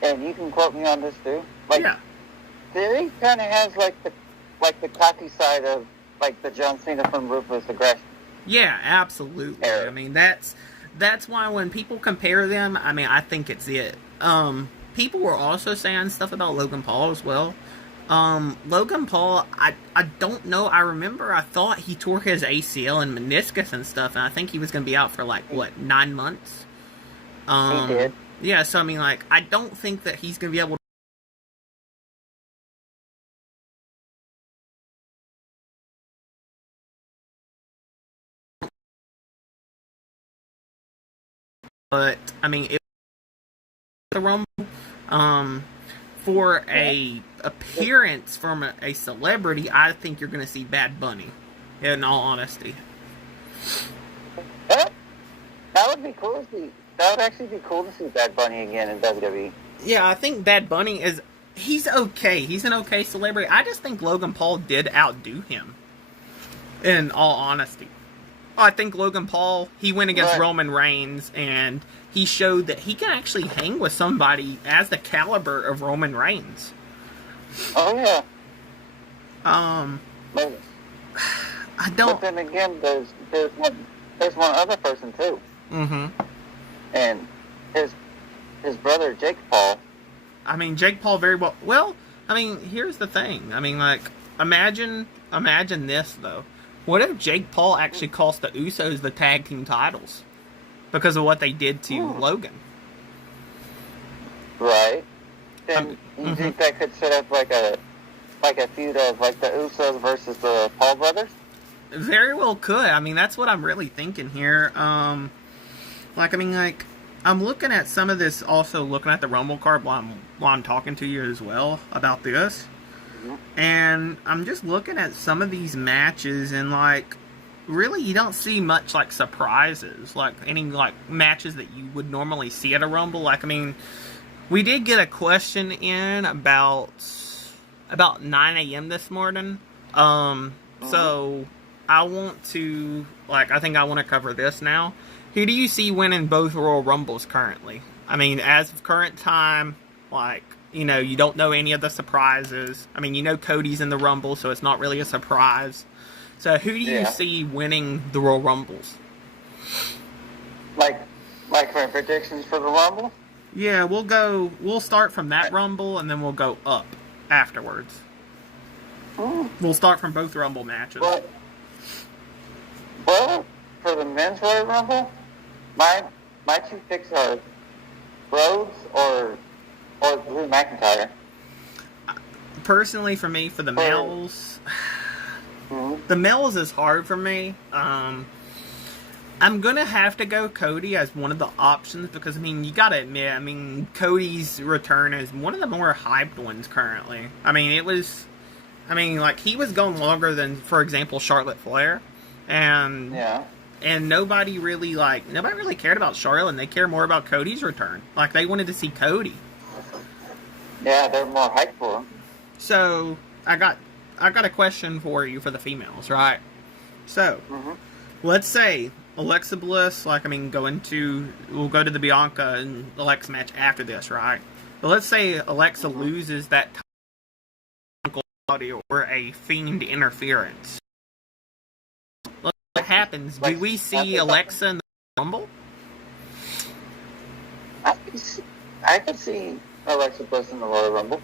and you can quote me on this too, like, Theory kind of has, like the cocky side of, like, the John Cena from Ruthless Aggression. Yeah, absolutely. I mean, that's why when people compare them, I mean, I think it's it. People were also saying stuff about Logan Paul as well. Logan Paul, I don't know. I remember I thought he tore his ACL and meniscus and stuff, and I think he was going to be out for, like, 9 months? He did. Yeah, so, I mean, like, I don't think that he's going to be able to. But, I mean, the Rumble, for a appearance from a celebrity, I think you're going to see Bad Bunny, in all honesty. Well, that would be cool to see. That would actually be cool to see Bad Bunny again in WWE. Yeah, I think Bad Bunny he's okay. He's an okay celebrity. I just think Logan Paul did outdo him, in all honesty. I think Logan Paul, he went against Roman Reigns, and he showed that he can actually hang with somebody as the caliber of Roman Reigns. Oh, yeah. I don't... But then again, there's one other person, too. Mm-hmm. And his brother, Jake Paul. I mean, Jake Paul very well... Well, I mean, here's the thing. I mean, like, imagine this, though. What if Jake Paul actually cost the Usos the tag team titles because of what they did to Logan? Right. Then you think that could set up like a feud of like the Usos versus the Paul brothers? Very well could. I mean, that's what I'm really thinking here. I'm looking at some of this, also looking at the Rumble card while I'm talking to you as well about this. And I'm just looking at some of these matches, and like, really, you don't see much like surprises, like any like matches that you would normally see at a Rumble. Like, I mean, we did get a question in about 9 a.m. this morning. So I want to I think I want to cover this now. Who do you see winning both Royal Rumbles currently? I mean, as of current time, like, you know, you don't know any of the surprises. I mean, you know Cody's in the Rumble, so it's not really a surprise. So who do you see winning the Royal Rumbles? Like for predictions for the Rumble? Yeah, we'll start from that Rumble, and then we'll go up afterwards. We'll start from both Rumble matches. Well, for the men's Royal Rumble, my two picks are Rhodes or Drew McIntyre. Personally, for me, for the males, the males is hard for me. I'm gonna have to go Cody as one of the options because, I mean, you gotta admit, I mean, Cody's return is one of the more hyped ones currently. I mean, he was going longer than, for example, Charlotte Flair, and nobody really cared about Charlotte, and they care more about Cody's return. Like, they wanted to see Cody. Yeah, they're more hyped for him. So I got a question for you for the females, right? So let's say Alexa Bliss, we'll go to the Bianca and Alexa match after this, right? But let's say Alexa loses that Uncle Claudio or a Fiend interference. What happens? Do we see Alexa in the Rumble? I could see Alexa Bliss in the Royal Rumble.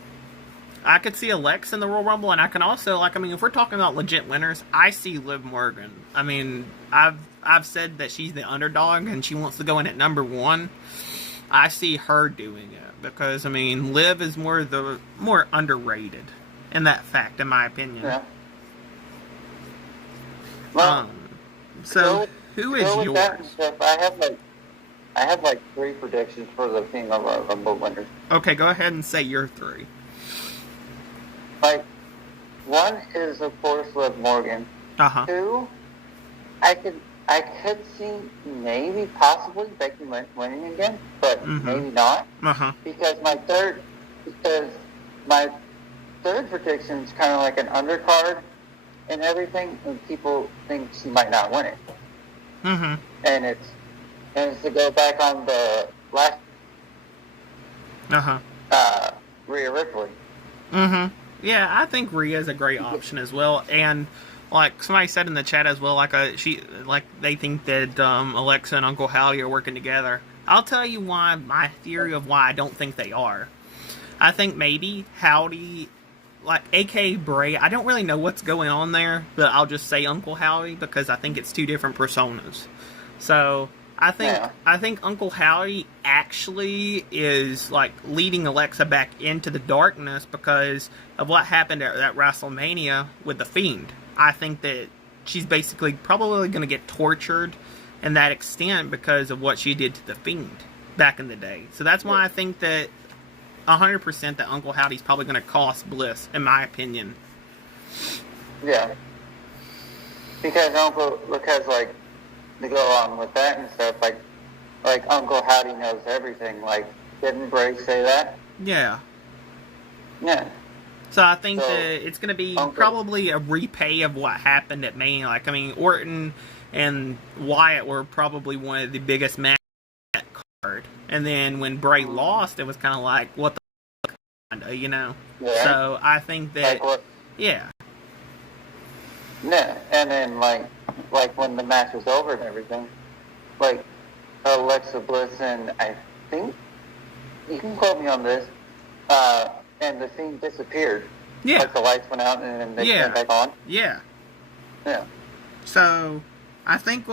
I could see Alexa in the Royal Rumble, and I can also, if we're talking about legit winners, I see Liv Morgan. I mean, I've said that she's the underdog, and she wants to go in at number 1. I see her doing it, because, I mean, Liv is more underrated in that fact, in my opinion. Yeah. Well, so, who is yours? I have 3 predictions for the female Royal Rumble winners. Okay, go ahead and say your 3. One is, of course, Liv Morgan. 2, I could see maybe possibly Becky Lynch winning again, but maybe not. Because my third prediction is kind of like an undercard and everything, and people think she might not win it. And it's to go back on the last Rhea Ripley. Yeah, I think Rhea is a great option as well, and like somebody said in the chat as well, they think that Alexa and Uncle Howdy are working together. I'll tell you why. My theory of why I don't think they are. I think maybe Howdy, aka Bray. I don't really know what's going on there, but I'll just say Uncle Howdy because I think it's 2 different personas. So I think Uncle Howdy actually is leading Alexa back into the darkness because of what happened at WrestleMania with the Fiend. I think that she's basically probably going to get tortured in that extent because of what she did to the Fiend back in the day. So that's why I think that 100% that Uncle Howdy's probably going to cost Bliss, in my opinion. Yeah. Because like, to go on with that and stuff, like Uncle Howdy knows everything. Like, didn't Bray say that? Yeah. Yeah. So I think that it's going to be probably a repay of what happened at Mania. Like, I mean, Orton and Wyatt were probably one of the biggest matches on that card. And then when Bray lost, it was kind of like, what the fuck, you know? Yeah. So I think that, like what? Yeah. Yeah, and then, like when the match was over and everything, like, Alexa Bliss and I think, you can quote me on this, and the scene disappeared. Yeah. Like, the lights went out and then they came back on. Yeah. Yeah. So, I think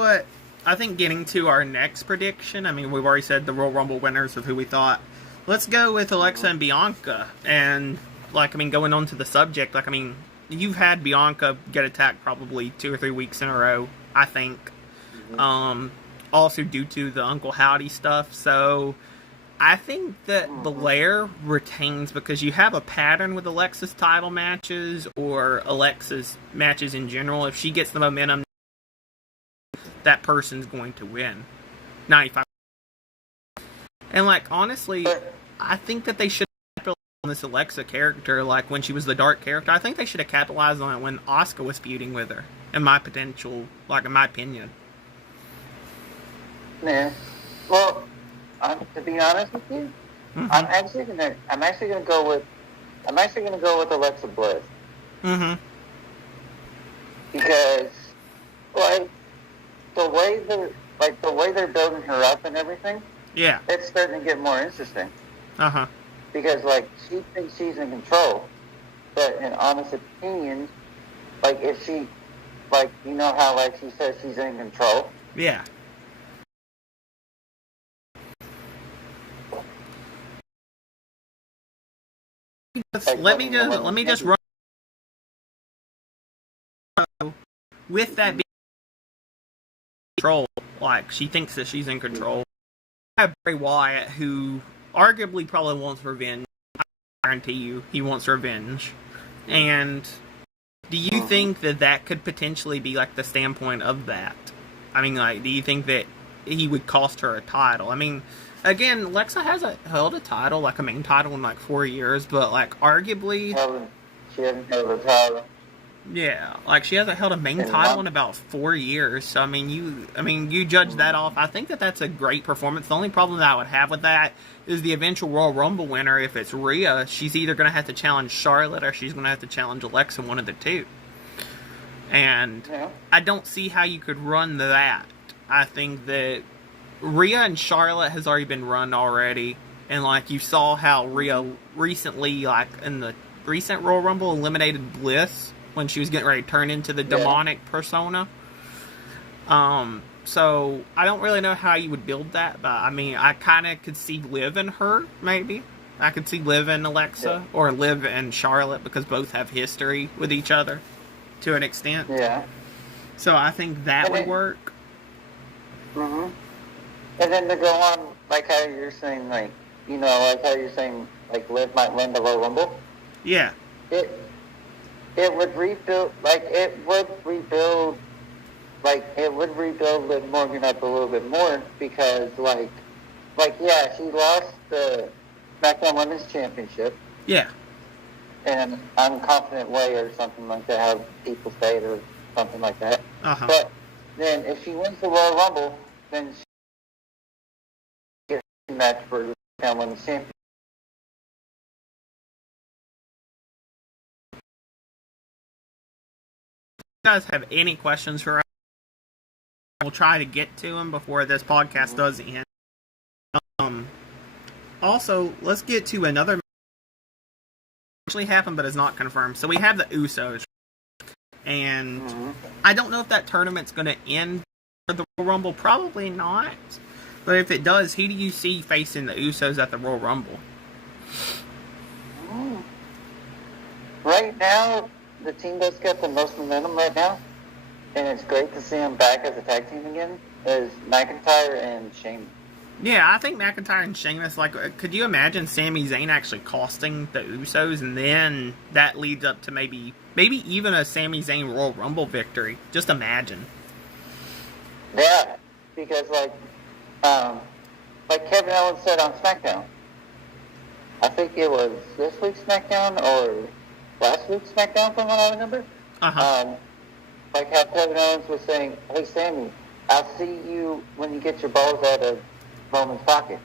getting to our next prediction, I mean, we've already said the Royal Rumble winners of who we thought. Let's go with Alexa and Bianca. And, like, I mean, going on to the subject, like, I mean, you've had Bianca get attacked probably 2 or 3 weeks in a row, I think. Also due to the Uncle Howdy stuff. So, I think that Belair retains because you have a pattern with Alexa's title matches or Alexa's matches in general. If she gets the momentum, that person's going to win. 95. And, like, honestly, I think that they should have capitalized on this Alexa character, like, when she was the dark character. I think they should have capitalized on it when Asuka was feuding with her, in my opinion. Yeah. Well, to be honest with you, I'm actually gonna go with Alexa Bliss. Because, like, the way they're building her up and everything, it's starting to get more interesting. Because, like, she thinks she's in control, but in honest opinion, like, if she, like, you know how, like, she says she's in control? Yeah. Let me just run with that being control. Like, she thinks that she's in control. I have Bray Wyatt, who arguably probably wants revenge. I guarantee you, he wants revenge. And do you think that could potentially be like the standpoint of that? I mean, like, do you think that he would cost her a title? I mean, again, Alexa hasn't held a title, like a main title, in like 4 years, but like arguably, she hasn't held a title. Yeah, like she hasn't held a main title in about 4 years. So I mean, you judge that off. I think that's a great performance. The only problem that I would have with that is the eventual Royal Rumble winner. If it's Rhea, she's either going to have to challenge Charlotte or she's going to have to challenge Alexa, one of the two. And I don't see how you could run that. I think that Rhea and Charlotte has already been run already. And, like, you saw how Rhea recently, like, in the recent Royal Rumble, eliminated Bliss when she was getting ready to turn into the demonic persona. So, I don't really know how you would build that. But, I mean, I kind of could see Liv and her, maybe. I could see Liv and Alexa. Or Liv and Charlotte, because both have history with each other to an extent. Yeah. So, I think that would work. And then to go on, like how you're saying, like, you know, like how you're saying, like, Liv might win the Royal Rumble. Yeah. It would rebuild, Liv Morgan up a little bit more because, like, yeah, she lost the SmackDown Women's Championship. Yeah. In an unconfident way or something like that, how people say it or something like that. But then if she wins the Royal Rumble, then she gets a match for the SmackDown Women's Championship. If you guys have any questions for us, we'll try to get to them before this podcast does end. Also, let's get to another match that actually happened but is not confirmed. So we have the Usos. And I don't know if that tournament's going to end for the Royal Rumble. Probably not. But if it does, who do you see facing the Usos at the Royal Rumble? Right now, the team that's got the most momentum right now, and it's great to see them back as a tag team again, is McIntyre and Sheamus. Yeah, I think McIntyre and Sheamus, like, could you imagine Sami Zayn actually costing the Usos, and then that leads up to maybe even a Sami Zayn Royal Rumble victory? Just imagine. Yeah, because like Kevin Owens said on SmackDown, I think it was this week's SmackDown or last week's SmackDown from what I remember. Like how Kevin Owens was saying, "Hey Sammy, I'll see you when you get your balls out of Roman's pocket."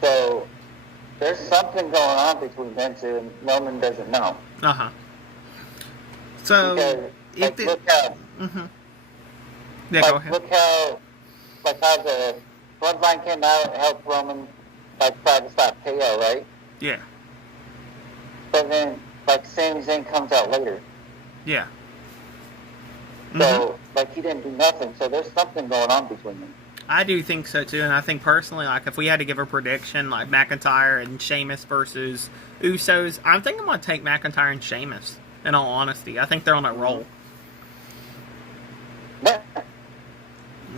So there's something going on between them two, and Roman doesn't know. So because, look how. Yeah, go ahead. Look how the Bloodline came out and helped Roman try to stop KO, right? Yeah. But then Sami Zayn comes out later. Yeah. So he didn't do nothing. So there's something going on between them. I do think so too, and I think personally, if we had to give a prediction, like McIntyre and Sheamus versus Usos, I think I'm gonna take McIntyre and Sheamus. In all honesty, I think they're on a roll. Yeah.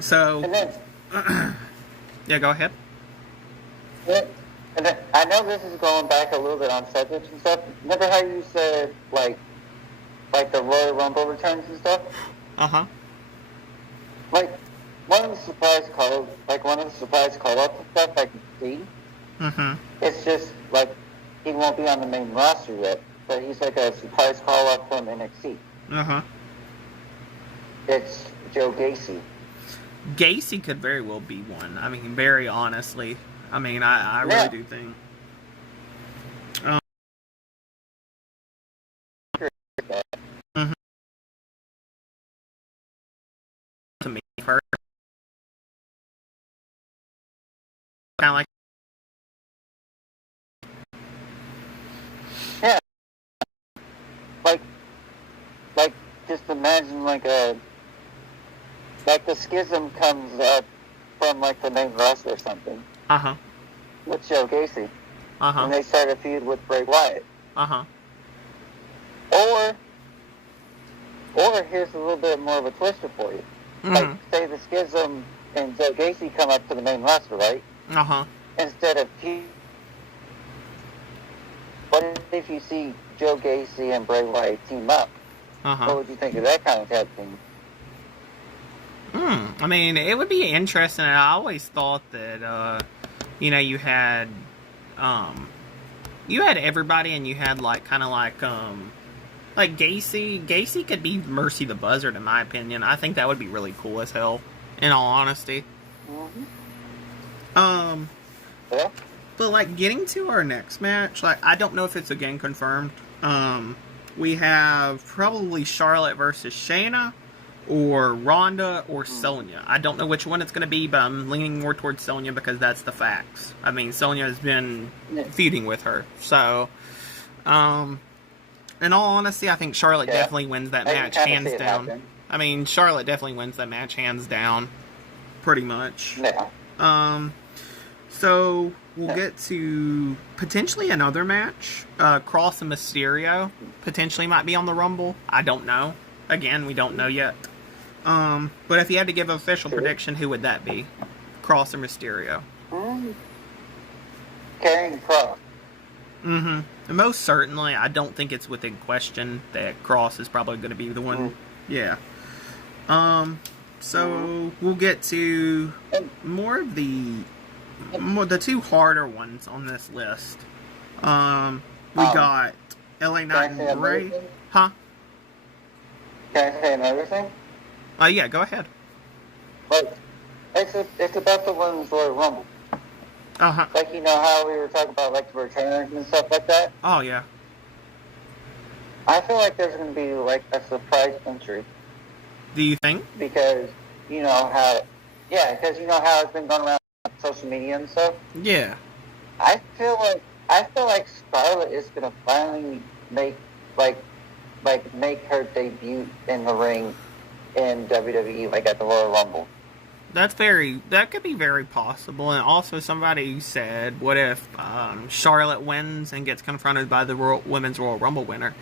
So. And then, yeah, go ahead. Yeah, and then, I know this is going back a little bit on subjects and stuff. Remember how you said like the Royal Rumble returns and stuff? One of the surprise call ups and stuff I can see. It's just he won't be on the main roster yet, but he's like a surprise call up from NXT. It's Joe Gacy. Gacy could very well be one. I mean, very honestly. I mean, I really do think. To me first. Kind of like. Yeah. Just imagine the schism comes up from the main roster or something. With Joe Gacy. And they start a feud with Bray Wyatt. Or here's a little bit more of a twister for you. Say the schism and Joe Gacy come up to the main roster, right? Instead of what if you see Joe Gacy and Bray Wyatt team up? What would you think of that kind of tag team? I mean, it would be interesting. I always thought that, you had everybody, and you had Gacy. Gacy could be Mercy the Buzzard, in my opinion. I think that would be really cool as hell, in all honesty. Yeah. But getting to our next match, I don't know if it's again confirmed. We have probably Charlotte versus Shayna, or Ronda, or Sonya. I don't know which one it's going to be, but I'm leaning more towards Sonya because that's the facts. I mean, Sonya has been feuding with her. So, in all honesty, I think Charlotte definitely wins that match, hands down. I mean, Charlotte definitely wins that match, hands down. Pretty much. Yeah. So, we'll get to potentially another match. Cross and Mysterio potentially might be on the Rumble. I don't know. Again, we don't know yet. But if you had to give an official prediction, who would that be? Cross or Mysterio? Karrion Kross. And most certainly, I don't think it's within question that Cross is probably going to be the one. Yeah. So we'll get to more of the two harder ones on this list. We got LA Knight and Bray. Huh? Can I say another thing? Yeah, go ahead. It's about the women's Royal Rumble. How we were talking about the returners and stuff like that. Oh yeah. I feel like there's going to be a surprise entry. Do you think? Because you know how it's been going around on social media and stuff. Yeah. I feel like Scarlett is going to finally make her debut in the ring in WWE, at the Royal Rumble. That could be very possible. And also, somebody said, what if Charlotte wins and gets confronted by the Women's Royal Rumble winner?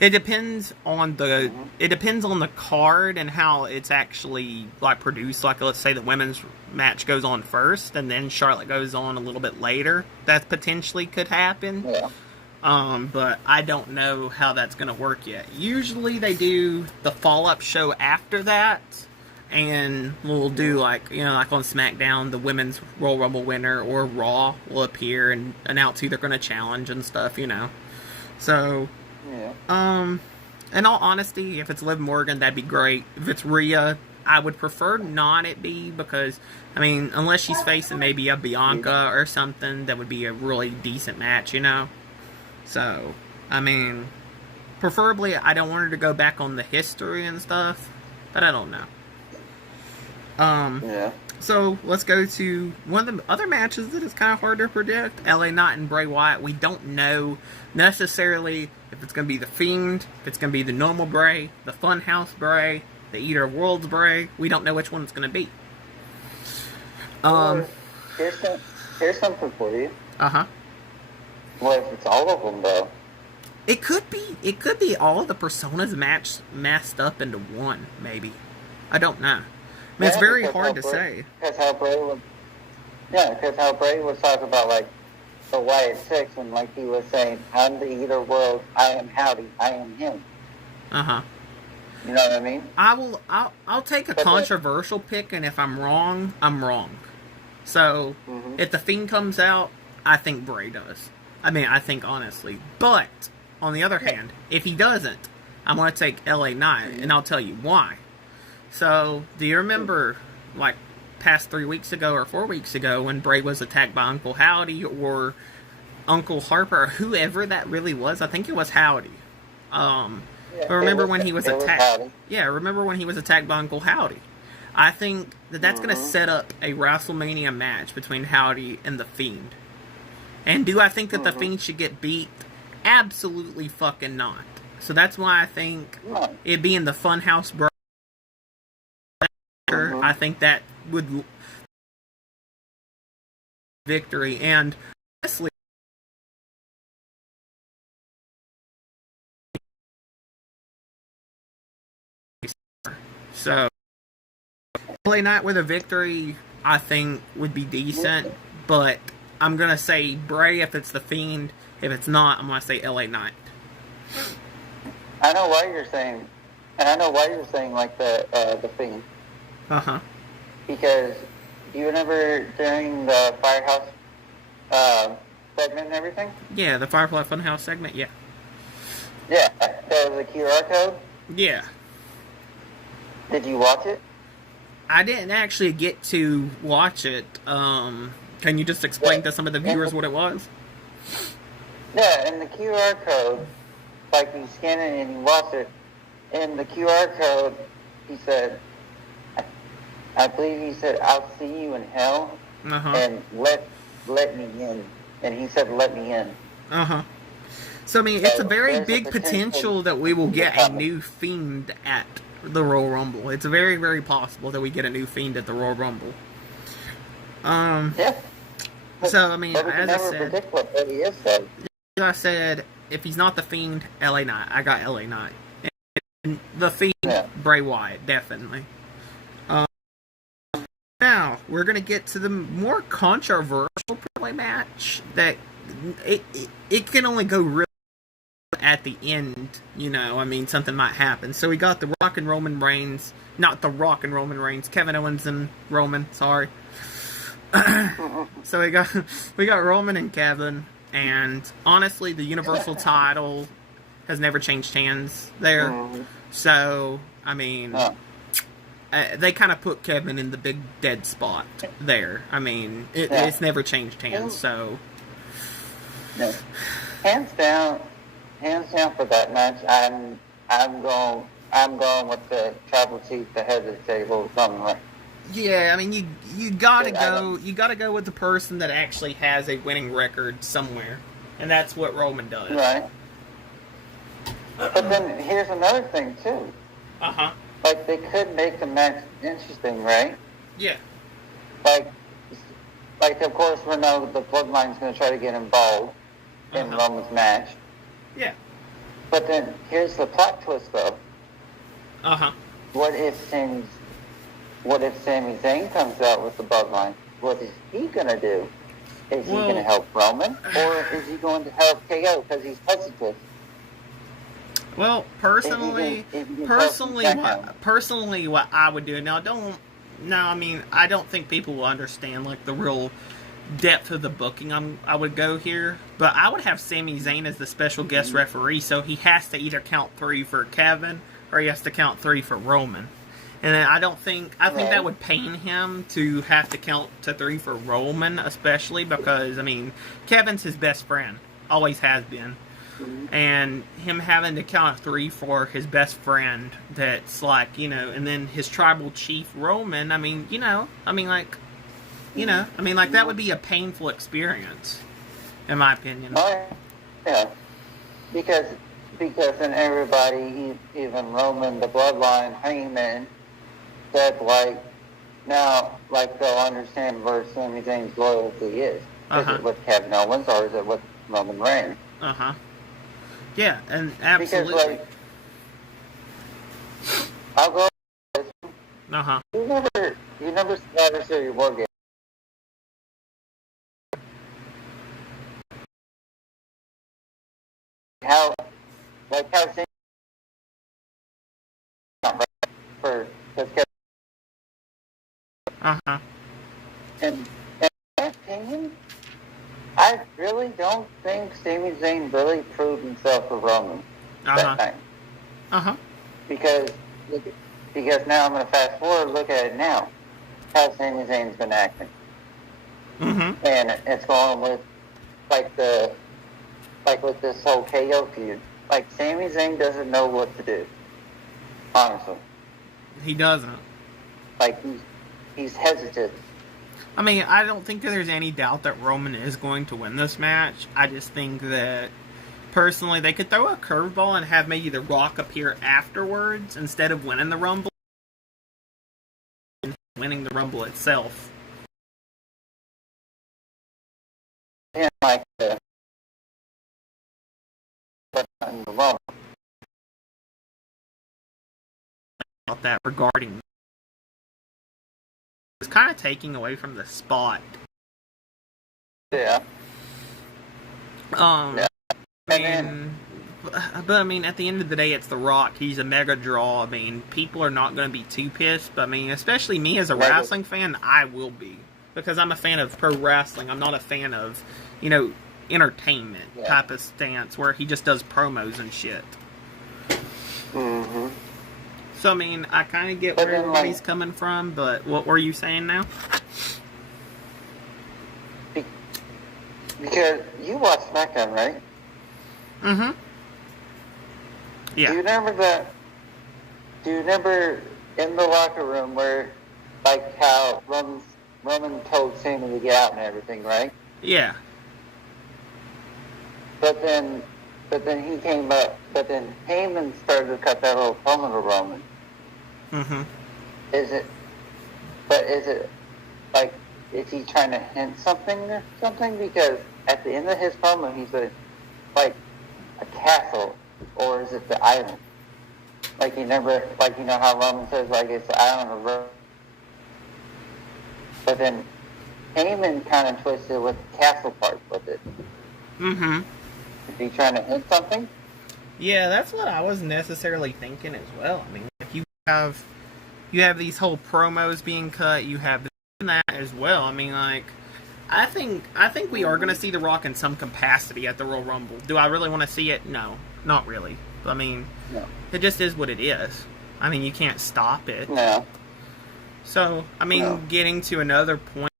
It depends on the card and how it's actually like produced. Like, let's say the women's match goes on first, and then Charlotte goes on a little bit later. That potentially could happen. Yeah. But I don't know how that's going to work yet. Usually they do the follow-up show after that, and we'll do like on SmackDown, the Women's Royal Rumble winner or Raw will appear and announce who they're going to challenge and stuff, So, yeah. In all honesty, if it's Liv Morgan, that'd be great. If it's Rhea, I would prefer not it be, because, I mean, unless she's facing maybe a Bianca or something, that would be a really decent match, So, I mean, preferably, I don't want her to go back on the history and stuff, but I don't know. Yeah. So, let's go to one of the other matches that is kind of hard to predict. LA Knight and Bray Wyatt. We don't know necessarily if it's going to be the Fiend, if it's going to be the normal Bray, the Funhouse Bray, the Eater of Worlds Bray. We don't know which one it's going to be. Here's something for you. Uh-huh. What if it's all of them, though? It could be all of the personas massed up into one, maybe. I don't know. I mean, it's very hard to say. Because how Bray was talking about, like, the Wyatt Six, and like he was saying, I'm the Eater World, I am Howdy, I am him. Uh-huh. You know what I mean? I'll take a controversial pick, and if I'm wrong, I'm wrong. So, if the Fiend comes out, I think Bray does. I mean, I think honestly. But, on the other hand, if he doesn't, I'm going to take LA Knight, and I'll tell you why. So, do you remember, like, past 3 weeks ago or 4 weeks ago when Bray was attacked by Uncle Howdy or Uncle Harper or whoever that really was? I think it was Howdy. But remember when he was attacked? Yeah, remember when he was attacked by Uncle Howdy? I think that's going to set up a WrestleMania match between Howdy and The Fiend. And do I think that The Fiend should get beat? Absolutely fucking not. So that's why I think it being the Funhouse Bray, I think that would victory. And honestly, so LA Knight with a victory, I think would be decent. But I'm gonna say Bray if it's the Fiend. If it's not, I'm gonna say LA Knight. I know why you're saying like the Fiend. Uh-huh. Because do you remember during the Firehouse segment and everything? Yeah, the Firefly Funhouse segment, yeah. Yeah, there was a QR code? Yeah. Did you watch it? I didn't actually get to watch it. Can you just explain to some of the viewers what it was? Yeah, and the QR code, like you scan it and you watch it, in the QR code, he said, I believe he said, I'll see you in hell, and let me in. And he said, let me in. So, I mean, it's a very big potential that we will get a new Fiend at the Royal Rumble. It's very, very possible that we get a new Fiend at the Royal Rumble. Yeah. So, I mean, as I said, predict what he is, though. As I said, if he's not the Fiend, LA Knight. I got LA Knight. And the Fiend, Bray Wyatt, definitely. Now, we're going to get to the more controversial probably match that it can only go real at the end, I mean, something might happen. So we got The Rock and Roman Reigns, not The Rock and Roman Reigns, Kevin Owens and Roman, sorry. So we got Roman and Kevin, and honestly, the Universal title has never changed hands there. So, I mean, they kind of put Kevin in the big dead spot there. I mean, it's never changed hands, so. No. Hands down for that match, I'm going with the tribal chief, the head of the table, something like. Yeah, I mean, you gotta go with the person that actually has a winning record somewhere, and that's what Roman does. Right. But then here's another thing too. Uh-huh. Like, they could make the match interesting, right? Yeah. like, of course, we know the Bloodline's going to try to get involved in Roman's match. Yeah. But then here's the plot twist, though. What if Sami Zayn comes out with the Bloodline? What is he going to do? Is he going to help Roman, or is he going to help KO because he's hesitant? Well, personally, what I would do now, I don't think people will understand like the real depth of the booking. I would go here, but I would have Sami Zayn as the special guest referee, so he has to either count 3 for Kevin or he has to count 3 for Roman. And I think that would pain him to have to count to 3 for Roman, especially because Kevin's his best friend, always has been. And him having to count 3 for his best friend, that's like, and then his tribal chief Roman, that would be a painful experience, in my opinion. Oh, yeah. Because then everybody, even Roman, the Bloodline, Heyman, said, now, they'll understand where Sami Zayn's loyalty is. Is it with Kevin Owens, or is it with Roman Reigns? Yeah, and absolutely. Because, I'll go with this. You never Survivor Series War Game. How Sami for Kevin. And in my opinion, I really don't think Sami Zayn really proved himself for Roman that time. Because now I'm going to fast forward, look at it now. How Sami Zayn's been acting. And it's going with, with this whole KO feud. Sami Zayn doesn't know what to do. Honestly. He doesn't. He's hesitant. I don't think that there's any doubt that Roman is going to win this match. I just think that, personally, they could throw a curveball and have maybe The Rock appear afterwards instead of winning the Rumble. And winning the Rumble itself. Yeah, the Rumble. About that regarding... It's kind of taking away from the spot. Yeah. But at the end of the day, it's The Rock. He's a mega draw. People are not going to be too pissed. But especially me as a wrestling fan, I will be, because I'm a fan of pro wrestling. I'm not a fan of, entertainment type of stance where he just does promos and shit. So, I kind of get where everybody's coming from, but what were you saying now? Because you watch SmackDown, right? Yeah. Do you remember in the locker room where, how Roman told Sami to get out and everything, right? Yeah. But then he came up, but then Heyman started to cut that little promo to Roman. Is it is he trying to hint something or something? Because at the end of his promo, he said, a castle, or is it the island? You know how Roman says, it's the island of Rome. But then Heyman kind of twisted with the castle part with it. Is he trying to hint something? Yeah, that's what I was necessarily thinking as well. You have these whole promos being cut. You have that as well. I think we are going to see The Rock in some capacity at the Royal Rumble. Do I really want to see it? No, not really. No. It just is what it is. You can't stop it. No. So, getting to another point.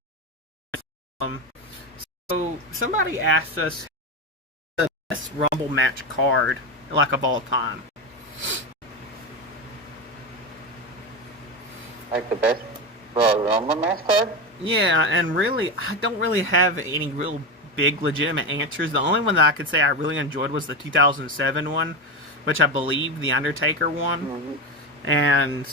So somebody asked us the best Rumble match card of all time. The best Royal Rumble match card? Yeah, and really, I don't really have any real big legitimate answers. The only one that I could say I really enjoyed was the 2007 one, which I believe The Undertaker won. And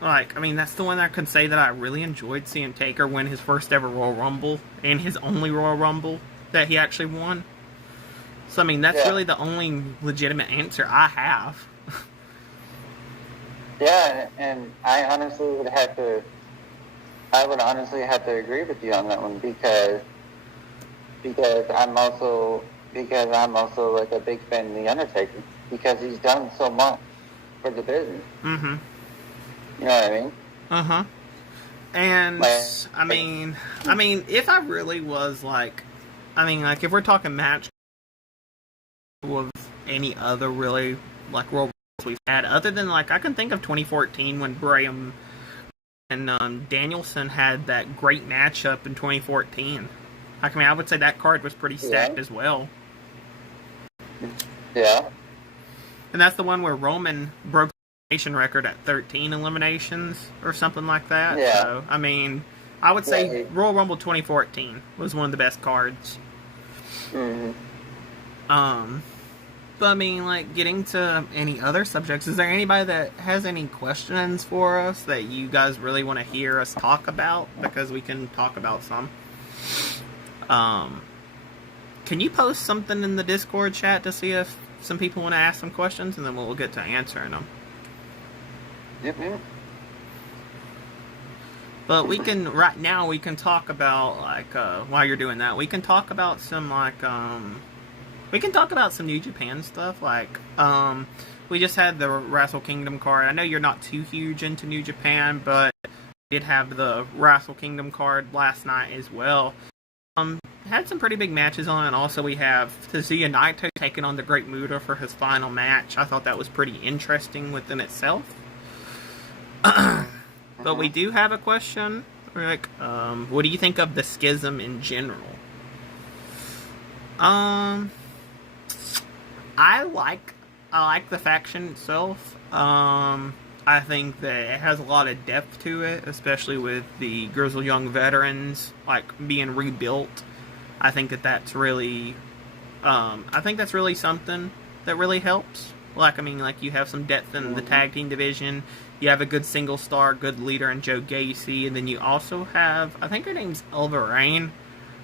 Like, I mean, that's the one I could say that I really enjoyed seeing Taker win his first ever Royal Rumble and his only Royal Rumble that he actually won. So, I mean, that's really the only legitimate answer I have. Yeah, and I would honestly have to agree with you on that one because I'm also like a big fan of The Undertaker because he's done so much for the business. Mm-hmm. You know what I mean? Uh-huh. And, I mean, if I really was, like, if we're talking match with any other really, like, Royal Rumbles we've had, other than, like, I can think of 2014 when Bray and Danielson had that great matchup in 2014. I mean, I would say that card was pretty stacked as well. Yeah. And that's the one where Roman broke record at 13 eliminations or something like that. Yeah. So, I mean, I would say Royal Rumble 2014 was one of the best cards. Mm-hmm. But I mean, like, getting to any other subjects, is there anybody that has any questions for us that you guys really want to hear us talk about? Because we can talk about some. Can you post something in the Discord chat to see if some people want to ask some questions, and then we'll get to answering them? Yep. But we can, right now, we can talk about, like, while you're doing that, we can talk about some, like, we can talk about some New Japan stuff, like, we just had the Wrestle Kingdom card. I know you're not too huge into New Japan, but we did have the Wrestle Kingdom card last night as well. Had some pretty big matches on, and also we have Tetsuya Naito taking on the Great Muta for his final match. I thought that was pretty interesting within itself. But we do have a question, like, what do you think of the Schism in general? I like the faction itself. I think that it has a lot of depth to it, especially with the Grizzled Young Veterans, like, being rebuilt. I think that's really something that really helps. Like, I mean, like, you have some depth in the tag team division. You have a good single star, good leader in Joe Gacy, and then you also have, I think her name's Elva Rain.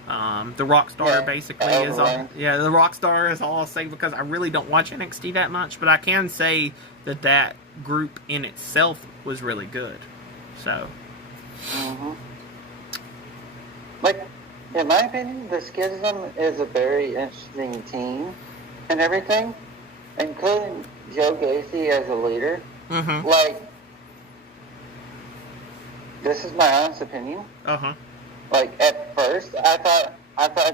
The Rockstar basically is all, the Rockstar is all I'll say because I really don't watch NXT that much, but I can say that group in itself was really good. So, like, in my opinion, the Schism is a very interesting team and everything, including Joe Gacy as a leader. Like, this is my honest opinion. Like, at first, I thought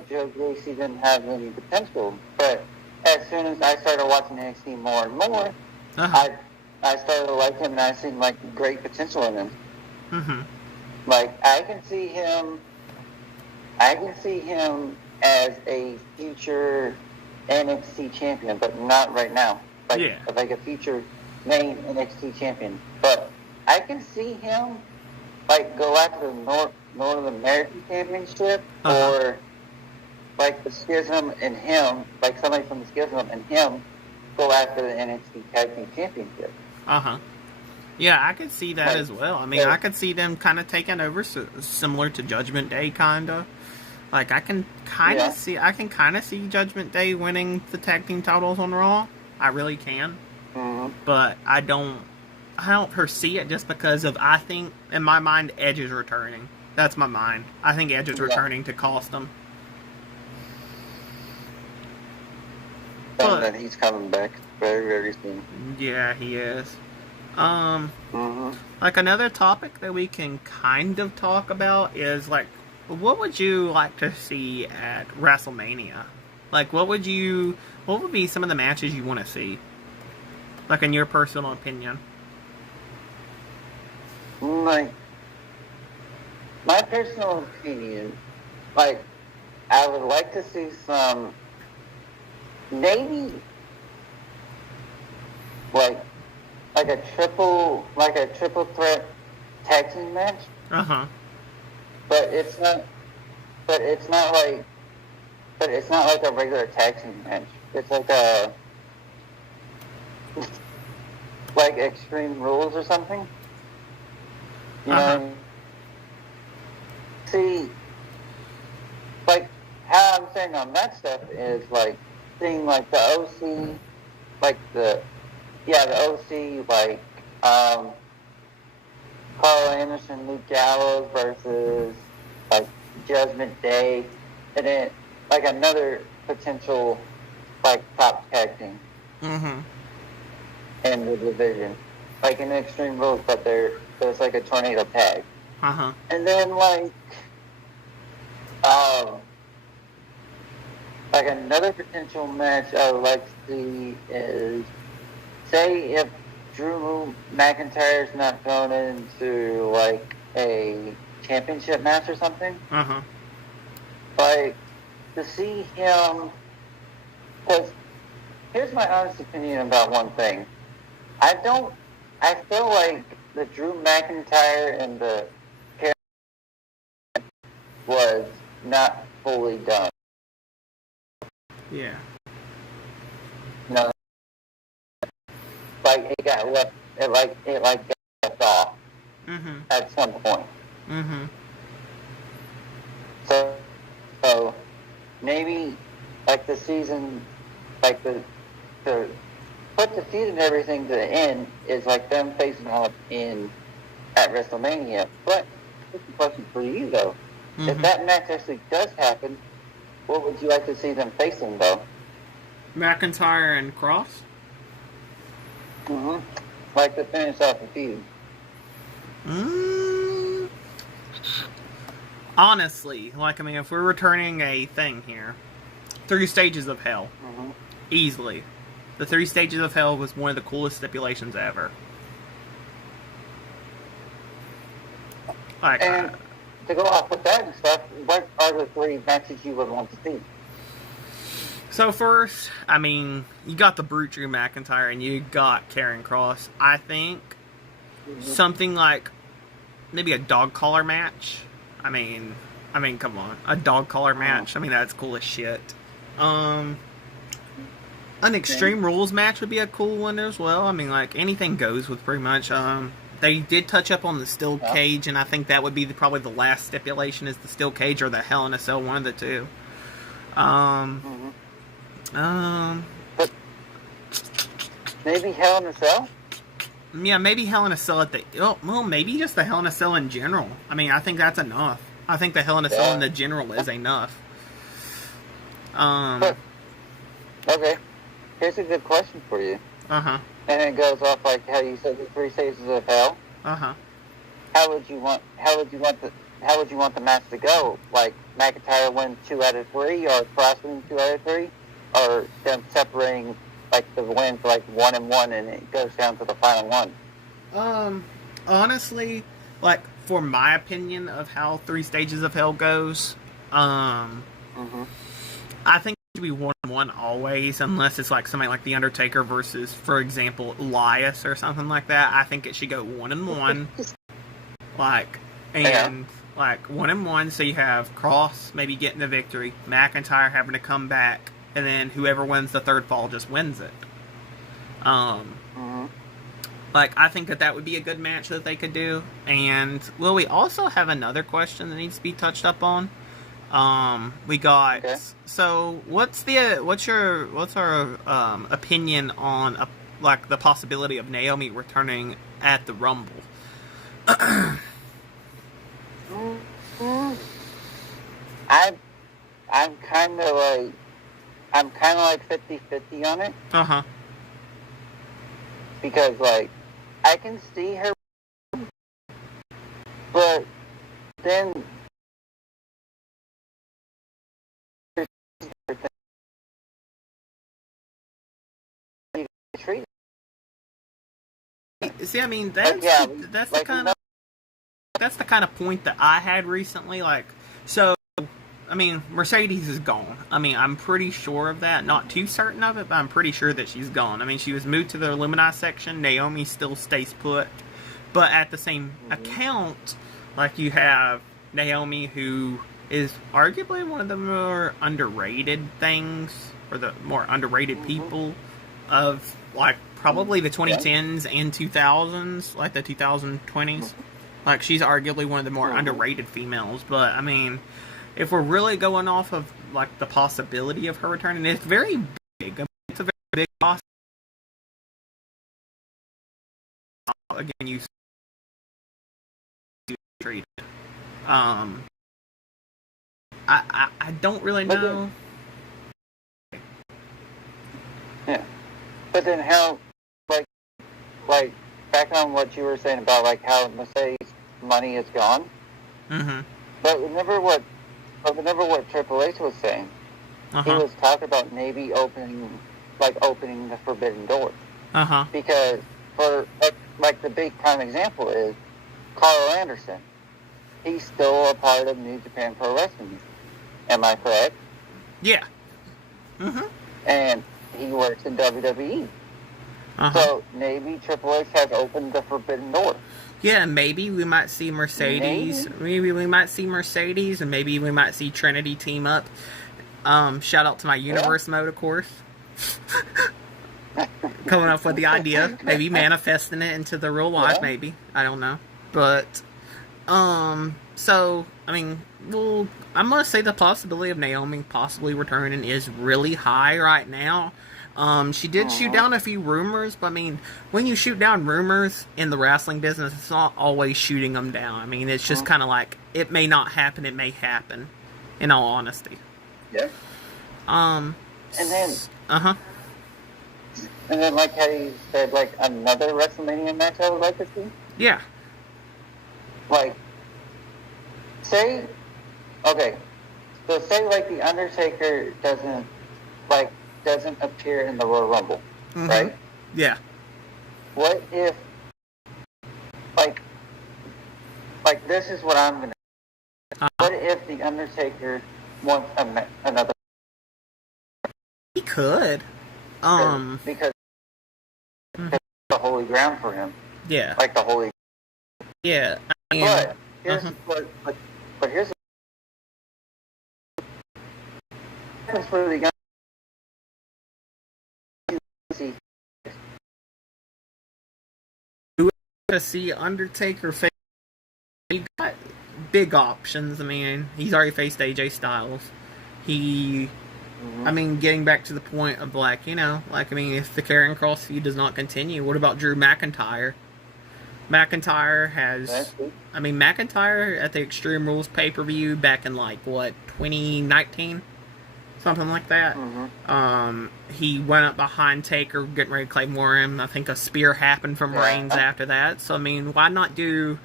Joe Gacy didn't have any potential, but as soon as I started watching NXT more and more, I started to like him, and I seen, like, great potential in him. Like, I can see him as a future NXT champion, but not right now. Like a future main NXT champion. But I can see him, like, go after the North American Championship, or, like, the Schism and him, like, somebody from the Schism and him go after the NXT Tag Team Championship. Yeah, I could see that as well. I mean, I could see them kind of taking over, similar to Judgment Day, kind of. Like, I can kind of see Judgment Day winning the tag team titles on Raw. I really can. But I don't foresee it just because of, I think, in my mind, Edge is returning. That's my mind. I think Edge is returning to cost them. And then he's coming back very, very soon. Yeah, he is. Like, another topic that we can kind of talk about is, like, what would you like to see at WrestleMania? Like, what would be some of the matches you want to see? Like, in your personal opinion. Like, my personal opinion, like, I would like to see some, maybe, like a triple threat tag team match. But it's not like a regular tag team match. It's like Extreme Rules or something. You know, see, like, how I'm saying on that stuff is, like, seeing, like, the OC, like, the OC, like, Carl Anderson, Luke Gallows versus, like, Judgment Day, and then, like, another potential, like, top tag team in the division. Like, in Extreme Rules, but there's, like, a tornado tag. And then, like another potential match I would like to see is, say if Drew McIntyre's not going into, like, a championship match or something. Like, to see him, because here's my honest opinion about one thing. I feel like the Drew McIntyre and the was not fully done. Yeah. No. Like, it got left, it got left off at some point. So maybe, like, the season, like, to put the season and everything to the end is, like, them facing off at WrestleMania. But, here's a question for you, though. If that match actually does happen, what would you like to see them facing, though? McIntyre and Cross? Like to finish off the feud. Honestly, like, I mean, if we're returning a thing here, 3 stages of hell. Easily. The 3 stages of hell was one of the coolest stipulations ever. Like, and to go off with that and stuff, what are the 3 matches you would want to see? So first, I mean, you got the Brute Drew McIntyre and you got Karrion Kross. I think something like maybe a dog collar match. I mean, come on, a dog collar match. I mean, that's cool as shit. An Extreme Rules match would be a cool one as well. I mean, like, anything goes with pretty much. They did touch up on the steel cage, and I think that would be probably the last stipulation is the steel cage or the Hell in a Cell, one of the two. But maybe Hell in a Cell? Yeah, maybe Hell in a Cell at the... well, maybe just the Hell in a Cell in general. I mean, I think that's enough. I think the Hell in a Cell in the general is enough. Okay. Here's a good question for you. Uh-huh. And it goes off like how you said the 3 stages of hell. Uh-huh. How would you want the match to go? Like McIntyre win 2 out of 3, or Cross win 2 out of 3, or them separating like the wins like 1 and 1, and it goes down to the final one. Honestly, like, for my opinion of how 3 stages of hell goes, I think it should be 1-1 always, unless it's like somebody like The Undertaker versus, for example, Elias or something like that. I think it should go 1-1. Like 1-1, so you have Cross maybe getting the victory, McIntyre having to come back, and then whoever wins the 3rd fall just wins it. Like, I think that would be a good match that they could do. And, well, we also have another question that needs to be touched up on. We got... Okay. So, what's our opinion on, like, the possibility of Naomi returning at the Rumble? I'm kind of like 50-50 on it. Because, like, I can see her, but then see, I mean, that's the kind of point that I had recently. Like, so, I mean, Mercedes is gone. I mean, I'm pretty sure of that. Not too certain of it, but I'm pretty sure that she's gone. I mean, she was moved to the Illuminati section. Naomi still stays put. But at the same account, like, you have Naomi, who is arguably one of the more underrated things, or the more underrated people of, like, probably the 2010s and 2000s, like the 2020s. Like, she's arguably one of the more underrated females. But, I mean, if we're really going off of, like, the possibility of her returning, it's very big. I mean, it's a very big possibility. Again, you treat it. I don't really know. Yeah. But then how, like, back on what you were saying about, like, how Mercedes' money is gone. Mm-hmm. But remember what Triple H was saying. He was talking about maybe opening the forbidden door. Because for, like, the big prime example is Carl Anderson. He's still a part of New Japan Pro Wrestling. Am I correct? Yeah. Mm-hmm. And he works in WWE. So maybe Triple H has opened the forbidden door. Yeah, maybe we might see Mercedes. Maybe we might see Mercedes, and maybe we might see Trinity team up. Shout out to my universe mode, of course. Coming up with the idea, maybe manifesting it into the real life. Maybe, I don't know, but so I mean, well, I'm gonna say the possibility of Naomi possibly returning is really high right now. She did shoot down a few rumors, but I mean, when you shoot down rumors in the wrestling business, it's not always shooting them down. I mean, it's just kind of like, it may not happen, it may happen, in all honesty. Yeah. And then... And then, like how you said, like, another WrestleMania match I would like to see? Yeah. Like, say, like, The Undertaker doesn't appear in the Royal Rumble, right? Yeah. What if, like this is what I'm gonna. What if the Undertaker wants another? He could. Because it's the holy ground for him. Yeah. Like the holy. Yeah. I mean, but here's but here's for the to see Undertaker face. He got big options. I mean, he's already faced AJ Styles. I mean, getting back to the point of, like, you know, like, I mean, if the Karrion Kross feud does not continue, what about Drew McIntyre? McIntyre at the Extreme Rules pay-per-view back in, like, what, 2019? Something like that. He went up behind Taker, getting ready to claymore him. I think a spear happened from Reigns after that. So, I mean, why not do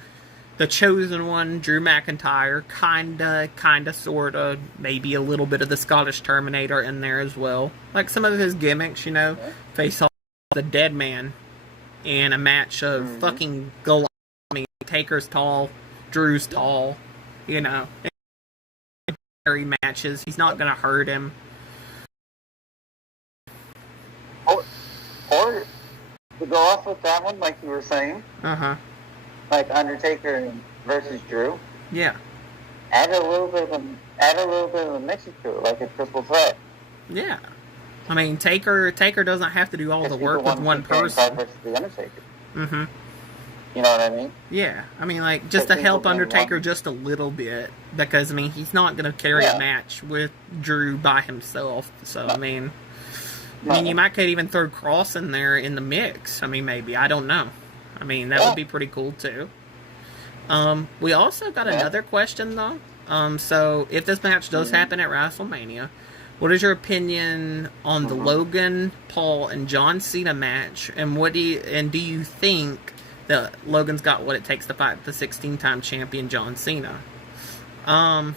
the chosen one, Drew McIntyre, kinda, sorta, maybe a little bit of the Scottish Terminator in there as well. Like some of his gimmicks, you know, face off the dead man in a match of fucking Goliath. I mean, Taker's tall, Drew's tall, you know. Matches, he's not gonna hurt him. Or to go off with that one, like you were saying. Like Undertaker versus Drew. Yeah. Add a little bit of a mix to it, like a triple threat. Yeah. I mean, Taker doesn't have to do all the work with one person. Versus the Undertaker. You know what I mean? Yeah. I mean, like, just to help Undertaker just a little bit. Because, I mean, he's not going to carry a match with Drew by himself. So, I mean, you might could even throw Cross in there in the mix. I mean, maybe. I don't know. I mean, that would be pretty cool, too. We also got another question, though. So, if this match does happen at WrestleMania, what is your opinion on the Logan Paul and John Cena match? And do you think that Logan's got what it takes to fight the 16-time champion John Cena? I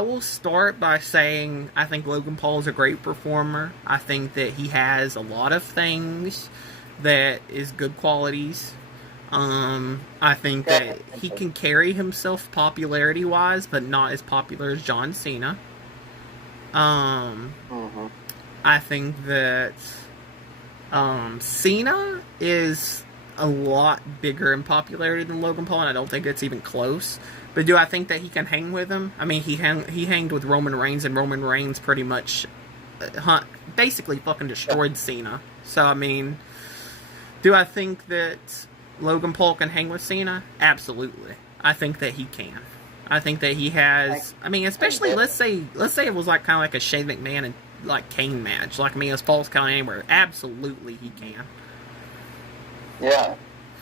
will start by saying I think Logan Paul is a great performer. I think that he has a lot of things that is good qualities. I think that he can carry himself popularity-wise, but not as popular as John Cena. I think that Cena is a lot bigger in popularity than Logan Paul, and I don't think it's even close. But do I think that he can hang with him? I mean, he hanged with Roman Reigns, and Roman Reigns pretty much basically fucking destroyed Cena. So, I mean, do I think that Logan Paul can hang with Cena? Absolutely. I think that he can. I think that he has. I mean, especially let's say it was like kind of like a Shane McMahon and like Kane match. Like, I mean, as Paul's kind of anywhere. Absolutely, he can. Yeah,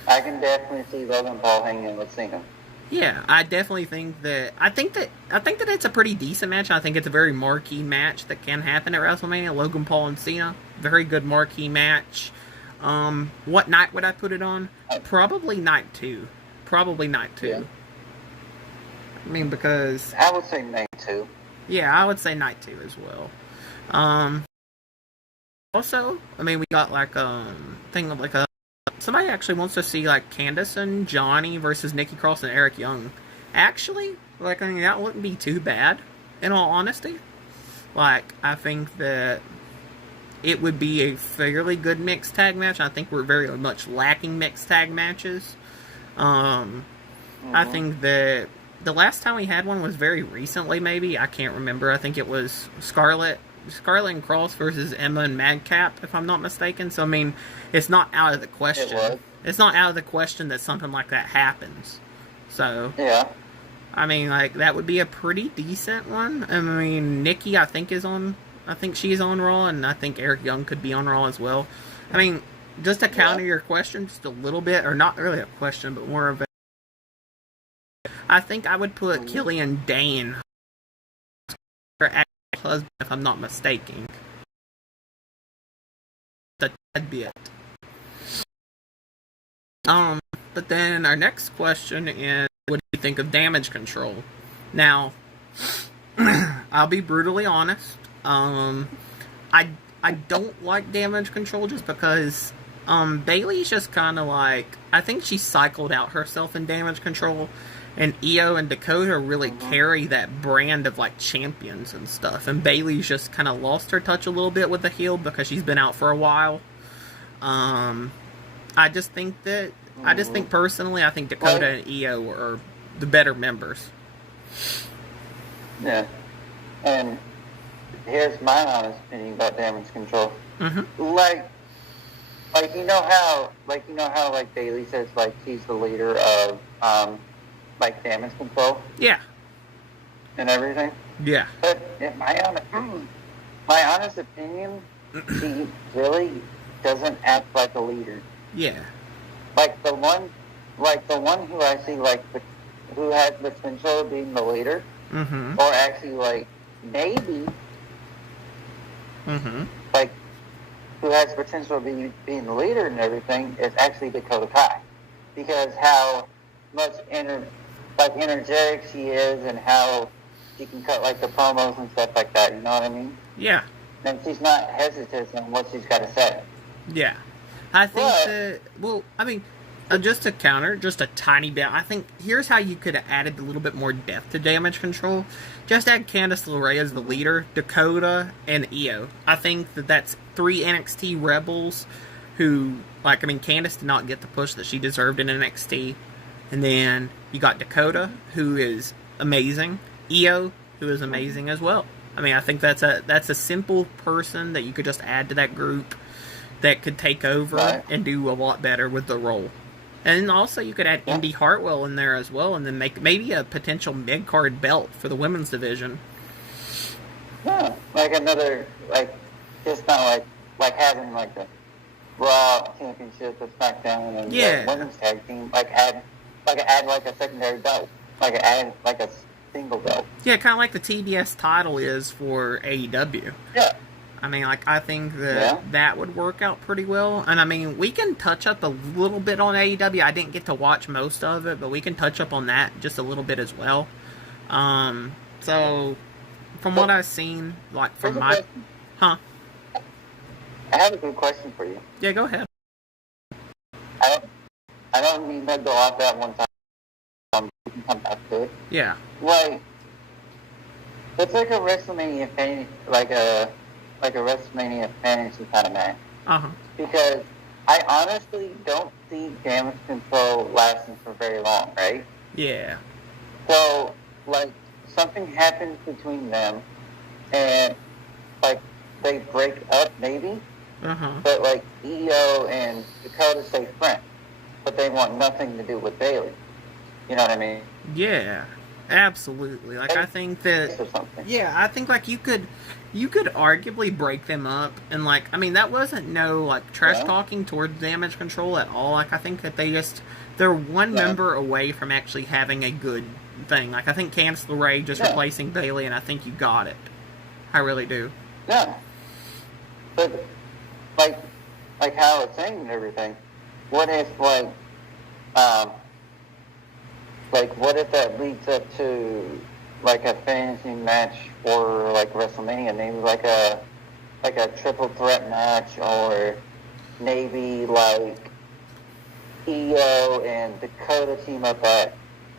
I can definitely see Logan Paul hanging with Cena. Yeah, I definitely think that. I think that it's a pretty decent match. I think it's a very marquee match that can happen at WrestleMania. Logan Paul and Cena, very good marquee match. What night would I put it on? Probably night 2. Yeah. I mean, because I would say night 2. Yeah, I would say night 2 as well. Also, I mean, we got like thing of like a somebody actually wants to see like Candice and Johnny versus Nikki Cross and Eric Young. Actually, like, I mean, that wouldn't be too bad. In all honesty, like, I think that it would be a fairly good mixed tag match. I think we're very much lacking mixed tag matches. I think that the last time we had one was very recently, maybe. I can't remember. I think it was Scarlett and Cross versus Emma and Madcap, if I'm not mistaken. So, I mean, it's not out of the question. It's not out of the question that something like that happens. So, yeah. I mean, like, that would be a pretty decent one. I mean, Nikki, I think she's on Raw, and I think Eric Young could be on Raw as well. I mean, just to counter your question just a little bit, or not really a question, but more of a... I think I would put Killian Dane, her ex-husband, if I'm not mistaken. That'd be it. But then our next question is, what do you think of Damage Control? Now, I'll be brutally honest. I don't like Damage Control just because Bayley's just kind of like, I think she cycled out herself in Damage Control, and Io and Dakota really carry that brand of like champions and stuff, and Bayley's just kind of lost her touch a little bit with the heel because she's been out for a while. I just think personally, I think Dakota and Io are the better members. Yeah, and here's my honest opinion about Damage Control. Like you know how like Bayley says like she's the leader of like Damage Control. Yeah. And everything. Yeah. But in my honest opinion, she really doesn't act like a leader. Yeah. Like the one who I see who has the potential of being the leader, or actually like maybe, like who has potential of being the leader and everything is actually Dakota Kai, because how much energetic she is and how she can cut like the promos and stuff like that. You know what I mean? Yeah. And she's not hesitant on what she's got to say. Yeah. I think that, well, I mean, just to counter, just a tiny bit, I think here's how you could have added a little bit more depth to Damage Control. Just add Candice LeRae as the leader, Dakota, and Io. I think that that's 3 NXT rebels who, like, I mean, Candice did not get the push that she deserved in NXT. And then you got Dakota, who is amazing. Io, who is amazing as well. I mean, I think that's a simple person that you could just add to that group that could take over and do a lot better with the role. And also you could add Indy Hartwell in there as well, and then make maybe a potential mid-card belt for the women's division. Yeah, like another, like, just not like having like the Raw Championship, the SmackDown, and the women's tag team, add like a secondary belt, add like a single belt. Yeah, kind of like the TBS title is for AEW. Yeah. I mean, like, I think that would work out pretty well. And, I mean, we can touch up a little bit on AEW. I didn't get to watch most of it, but we can touch up on that just a little bit as well. So, from what I've seen, like, from my... Huh? I have a good question for you. Yeah, go ahead. I don't mean to go off that one time. You can come back to it. Yeah. Like, it's like a WrestleMania fan, like a WrestleMania fantasy kind of match. Because I honestly don't see Damage Control lasting for very long, right? Yeah. So, like, something happens between them, and, like, they break up, maybe. But, like, Io and Dakota stay friends. but they want nothing to do with Bayley. You know what I mean? Yeah, absolutely. Like, I think that, yeah, I think, like, you could arguably break them up, and, like, I mean, that wasn't no, like, trash talking towards Damage Control at all. Like, I think that they're one member away from actually having a good thing. Like, I think Candice LeRae just replacing Bayley, and I think you got it. I really do. Yeah. But, like how it's saying and everything, what if, what if that leads up to, like, a finishing match for, like, WrestleMania? Maybe, like a triple threat match, or maybe, like, Io and Dakota team up at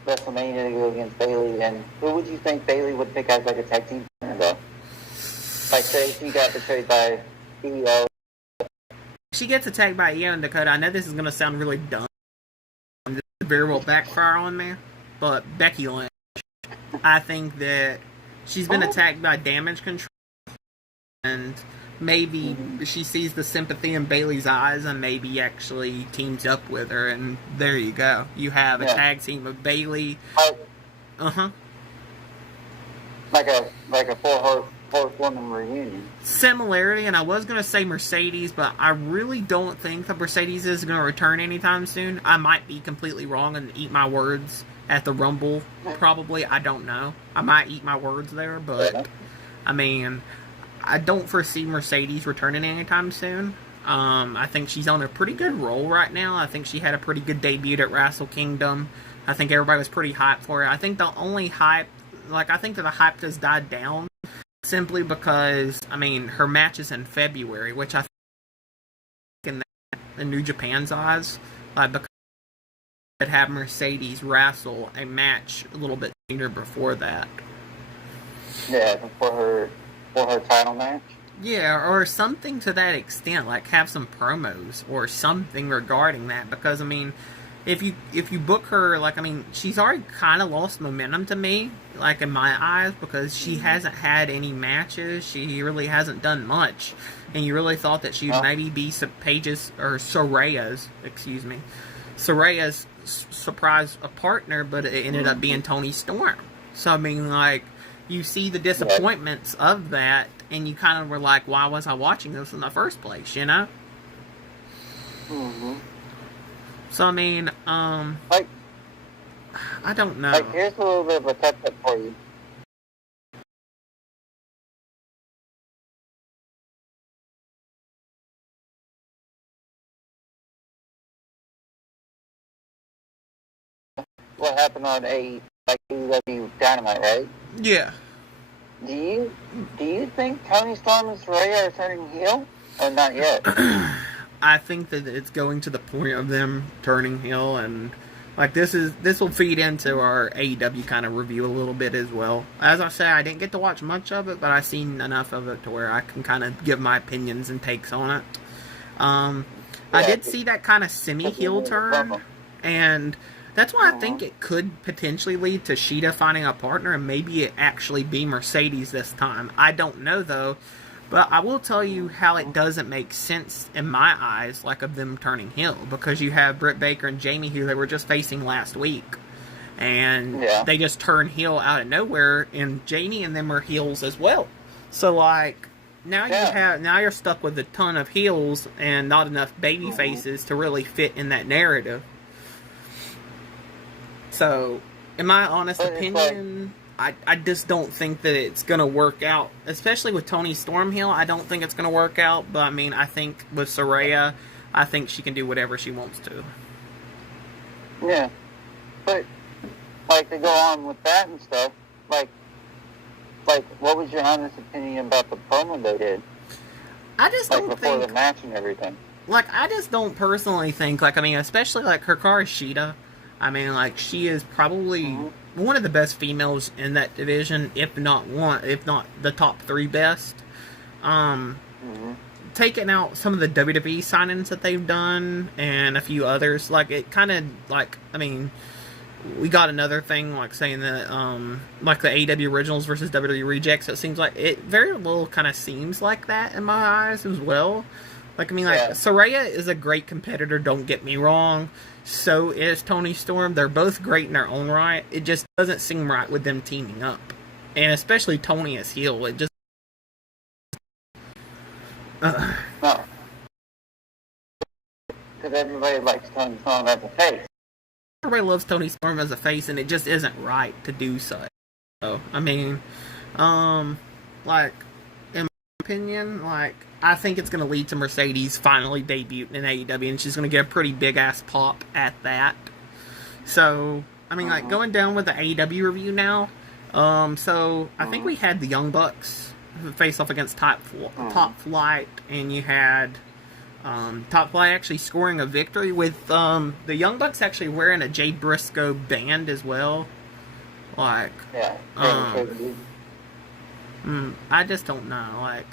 WrestleMania to go against Bayley. And who would you think Bayley would pick as, like, a tag team partner, though? Like, say she got betrayed by Io. She gets attacked by Io and Dakota. I know this is going to sound really dumb. This very well backfire on me. But Becky Lynch, I think that she's been attacked by Damage Control. And maybe she sees the sympathy in Bayley's eyes and maybe actually teams up with her. And there you go. You have a tag team of Bayley. Like a four-woman reunion. Similarity, and I was going to say Mercedes, but I really don't think that Mercedes is going to return anytime soon. I might be completely wrong and eat my words at the Rumble, probably. I don't know. I might eat my words there, but, I mean, I don't foresee Mercedes returning anytime soon. I think she's on a pretty good roll right now. I think she had a pretty good debut at Wrestle Kingdom. I think everybody was pretty hyped for her. I think the only hype, I think that the hype has died down simply because, I mean, her match is in February, which I think in New Japan's eyes, because they'd have Mercedes wrestle a match a little bit sooner before that. Yeah, before her title match? Yeah, or something to that extent, like have some promos or something regarding that, because, I mean, if you book her, like, I mean, she's already kind of lost momentum to me, like, in my eyes, because she hasn't had any matches, she really hasn't done much, and you really thought that she would maybe be Soraya's surprise partner, but it ended up being Toni Storm. So, I mean, like, you see the disappointments of that, and you kind of were like, why was I watching this in the first place, you know? So, I mean, I don't know. Like, here's a little bit of a touch-up for you. What happened on AEW Dynamite, right? Yeah. Do you think Toni Storm and Saraya are turning heel, or not yet? I think that it's going to the point of them turning heel, and like this will feed into our AEW kind of review a little bit as well. As I say, I didn't get to watch much of it, but I've seen enough of it to where I can kind of give my opinions and takes on it. I did see that kind of semi-heel turn, and that's why I think it could potentially lead to Shida finding a partner, and maybe it actually be Mercedes this time. I don't know, though. But I will tell you how it doesn't make sense in my eyes, like, of them turning heel. Because you have Britt Baker and Jamie, who they were just facing last week. And they just turn heel out of nowhere, and Jamie and them are heels as well. So, like, now you're stuck with a ton of heels and not enough baby faces to really fit in that narrative. So, in my honest opinion, I just don't think that it's going to work out. Especially with Toni Storm heel, I don't think it's going to work out. But, I mean, I think with Saraya, I think she can do whatever she wants to. Yeah. But, like, to go on with that and stuff, like, what was your honest opinion about the promo they did? I just don't think... before the match and everything. Like, I just don't personally think, like, I mean, especially, like, Hikaru Shida. I mean, like, she is probably one of the best females in that division, if not the top 3 best. Taking out some of the WWE signings that they've done and a few others, like, it kind of, like, I mean, we got another thing, like, saying that, like, the AEW Originals versus WWE Rejects, it seems like, it very little kind of seems like that in my eyes as well. Like, I mean, like, Saraya is a great competitor, don't get me wrong. So is Toni Storm. They're both great in their own right. It just doesn't seem right with them teaming up. And especially Toni as heel. It just... No. Because everybody likes Toni Storm as a face. Everybody loves Toni Storm as a face, and it just isn't right to do so. So, I mean, like, in my opinion, like, I think it's going to lead to Mercedes finally debuting in AEW, and she's going to get a pretty big-ass pop at that. So, I mean, like, going down with the AEW review now, so I think we had the Young Bucks face off against Top Flight, and you had Top Flight actually scoring a victory with the Young Bucks actually wearing a Jay Briscoe band as well. Like, I just don't know. Like,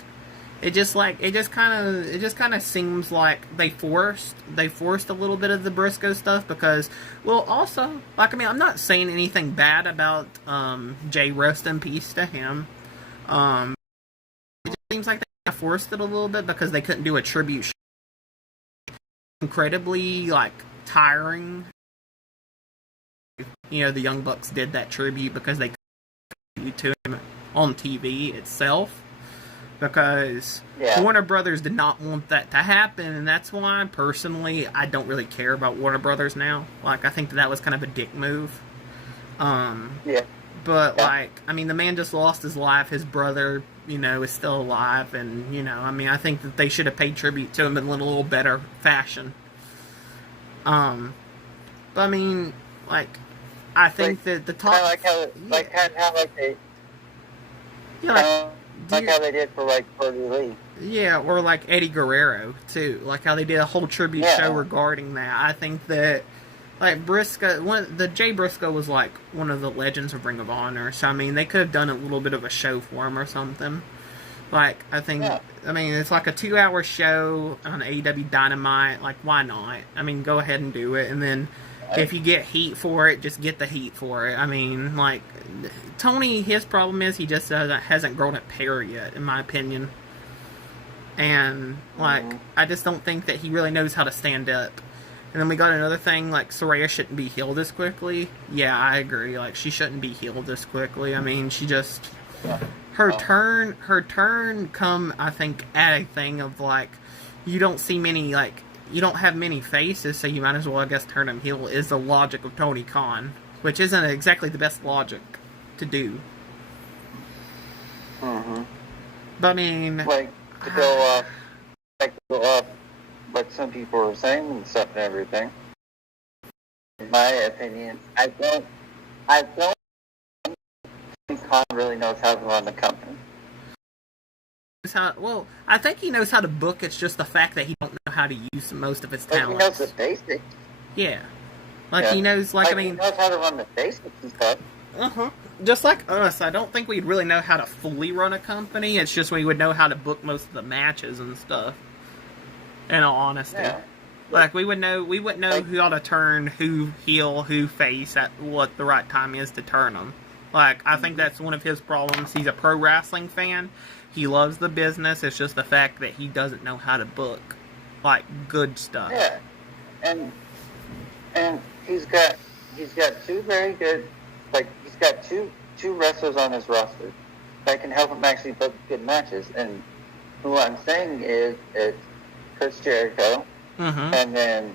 it just kind of seems like they forced a little bit of the Briscoe stuff because, well, also, like, I mean, I'm not saying anything bad about Jay, rest in peace to him. It just seems like they forced it a little bit because they couldn't do a tribute show. Incredibly, like, tiring. You know, the Young Bucks did that tribute because they couldn't to him on TV itself. Because Warner Brothers did not want that to happen, and that's why, personally, I don't really care about Warner Brothers now. Like, I think that was kind of a dick move. But, like, I mean, the man just lost his life. His brother, you know, is still alive, and, you know, I mean, I think that they should have paid tribute to him in a little better fashion. But, I mean, like, I think that the top... how they did for, like, Brody Lee. Yeah, or like Eddie Guerrero, too. Like how they did a whole tribute show regarding that. I think that, like, Briscoe... the Jay Briscoe was, like, one of the legends of Ring of Honor. So, I mean, they could have done a little bit of a show for him or something. Like, I think... I mean, it's like a 2-hour show on AEW Dynamite. Like, why not? I mean, go ahead and do it. And then... if you get heat for it, just get the heat for it. I mean, like, Tony, his problem is he just hasn't grown a pair yet, in my opinion. And, like, I just don't think that he really knows how to stand up. And then we got another thing, like, Saraya shouldn't be healed this quickly. Yeah, I agree. Like, she shouldn't be healed this quickly. I mean, she just... Her turn come, I think, at a thing of, like, you don't see many, like... You don't have many faces, so you might as well, I guess, turn him heel, is the logic of Tony Khan. Which isn't exactly the best logic to do. But, I mean... Like, to go up, like some people are saying and stuff and everything. In my opinion, I don't think Khan really knows how to run the company. Well, I think he knows how to book. It's just the fact that he don't know how to use most of his talents. He knows the basics. Yeah. Like, he knows, like, I mean... he knows how to run the basics and stuff. Just like us, I don't think we'd really know how to fully run a company. It's just we would know how to book most of the matches and stuff. In all honesty. Yeah. Like, we wouldn't know who ought to turn, who heel, who face, at what the right time is to turn them. Like, I think that's one of his problems. He's a pro wrestling fan. He loves the business. It's just the fact that he doesn't know how to book, like, good stuff. Yeah, and he's got two very good, like, he's got two wrestlers on his roster that can help him actually book good matches. And what I'm saying is it's Chris Jericho, and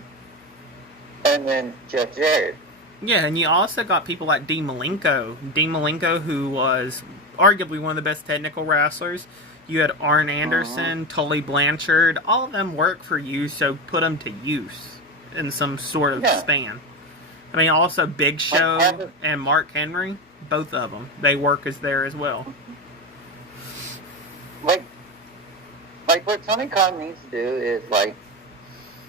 then Jeff Jarrett. Yeah, and you also got people like Dean Malenko, who was arguably one of the best technical wrestlers. You had Arn Anderson, Tully Blanchard. All of them work for you, so put them to use in some sort of span. I mean, also Big Show and Mark Henry, both of them, they work as there as well. Like what Tony Khan needs to do is, like,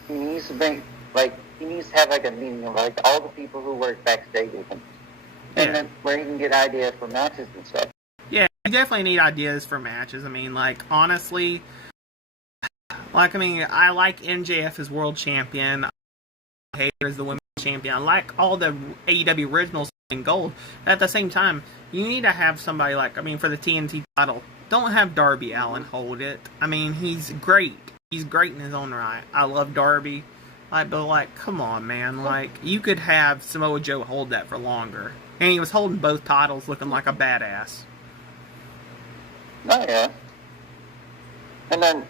he needs to bring, like, he needs to have, like, a meeting of, like, all the people who work backstage with him. And then where he can get ideas for matches and stuff. Yeah, you definitely need ideas for matches. I mean, like, honestly, like, I mean, I like MJF as world champion. I like Hater as the women's champion. I like all the AEW originals in gold. At the same time, you need to have somebody like, I mean, for the TNT title, don't have Darby Allin hold it. I mean, he's great. he's great in his own right. I love Darby. Like, but like, come on, man. Like, you could have Samoa Joe hold that for longer. And he was holding both titles looking like a badass. Oh, yeah. And then,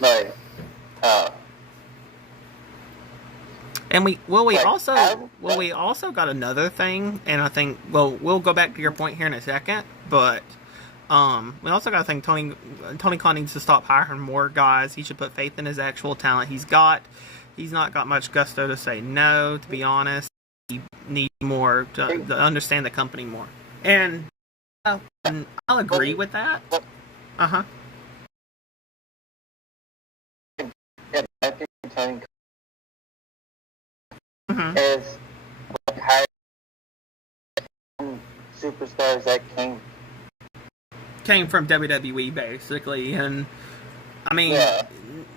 like, and we also got another thing, and I think, well, we'll go back to your point here in a second, but we also got to think Tony Khan needs to stop hiring more guys. He should put faith in his actual talent he's got. He's not got much gusto to say no, to be honest. He needs more to understand the company more. And I'll agree with that. Uh-huh. Yeah, I think Tony is like hiring superstars that came from WWE, basically. And I mean,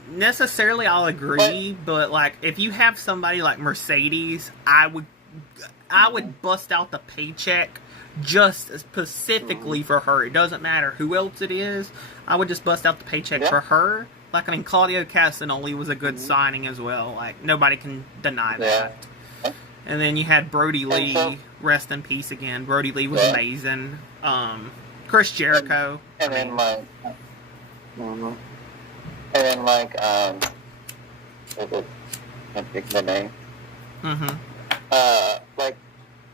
necessarily I'll agree, but like, if you have somebody like Mercedes, I would bust out the paycheck just specifically for her. It doesn't matter who else it is. I would just bust out the paycheck for her. Like, I mean, Claudio Castagnoli was a good signing as well. Like, nobody can deny that. And then you had Brody Lee, rest in peace again. Brody Lee was amazing. Chris Jericho. And then like, I can't pick the name. Like,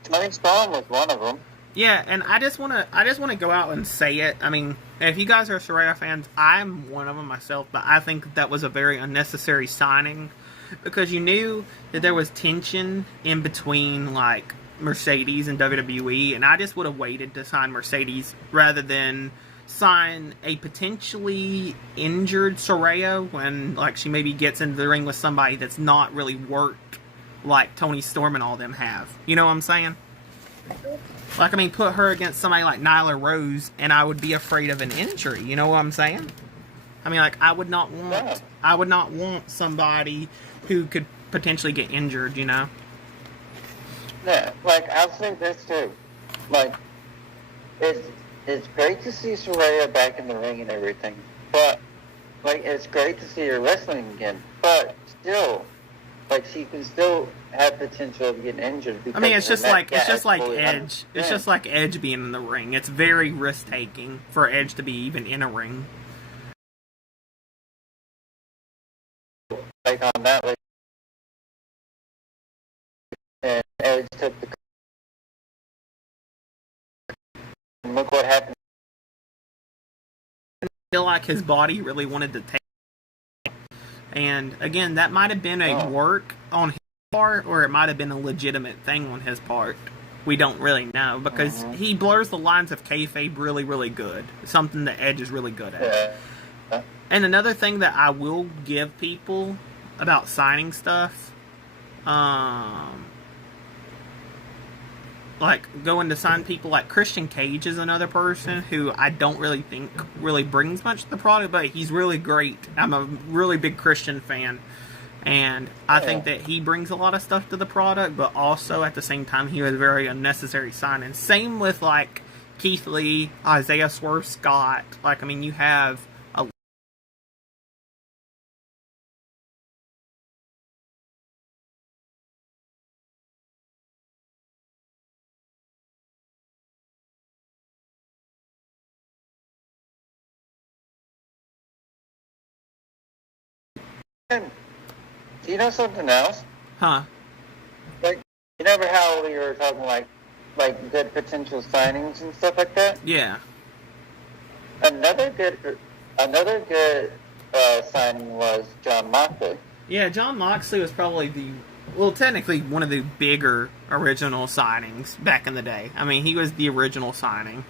Tony Storm was one of them. Yeah, and I just wanna go out and say it. I mean, if you guys are Saraya fans, I'm one of them myself, but I think that was a very unnecessary signing because you knew that there was tension in between like Mercedes and WWE, and I just would have waited to sign Mercedes rather than sign a potentially injured Saraya when like she maybe gets into the ring with somebody that's not really worked like Tony Storm and all them have. You know what I'm saying? Like, I mean, put her against somebody like Nyla Rose, and I would be afraid of an injury. You know what I'm saying? I mean, like, I would not want somebody who could potentially get injured. You know? Yeah, like I'll say this too. Like, it's great to see Saraya back in the ring and everything, but like it's great to see her wrestling again. But still, like she can still have potential of getting injured. I mean, it's just like Edge. It's just like Edge being in the ring. It's very risk taking for Edge to be even in a ring. Like on that, like, and Edge took the. And look what happened. I feel like his body really wanted to take. And again, that might have been a work on his part, or it might have been a legitimate thing on his part. We don't really know, because he blurs the lines of kayfabe really, really good. Something that Edge is really good at. And another thing that I will give people about signing stuff, like going to sign people like Christian Cage is another person who I don't really think really brings much to the product, but he's really great. I'm a really big Christian fan, and I think that he brings a lot of stuff to the product, but also at the same time he was very unnecessary signing. Same with like Keith Lee, Isaiah Swerve Scott. Like, I mean, you have a You know something else? Huh? Like, you remember how we were talking like good potential signings and stuff like that? Yeah. Another good signing was Jon Moxley. Yeah, Jon Moxley was probably technically one of the bigger original signings back in the day. I mean, he was the original signing.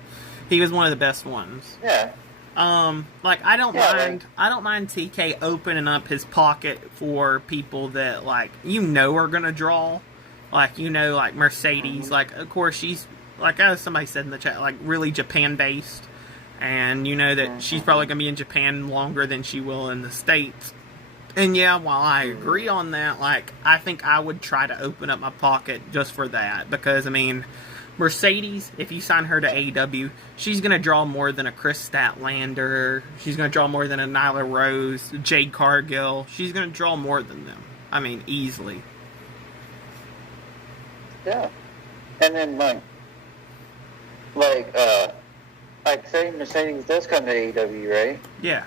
He was one of the best ones. Yeah. Like, I don't mind TK opening up his pocket for people that, like, are gonna draw. Like, like Mercedes, like, of course, she's, like, as somebody said in the chat, like, really Japan-based. And you know that she's probably gonna be in Japan longer than she will in the States. And yeah, while I agree on that, like, I think I would try to open up my pocket just for that. Because, I mean, Mercedes, if you sign her to AEW, she's going to draw more than a Chris Statlander. She's going to draw more than a Nyla Rose, Jade Cargill. She's going to draw more than them. I mean, easily. Yeah. And then, say Mercedes does come to AEW, right? Yeah.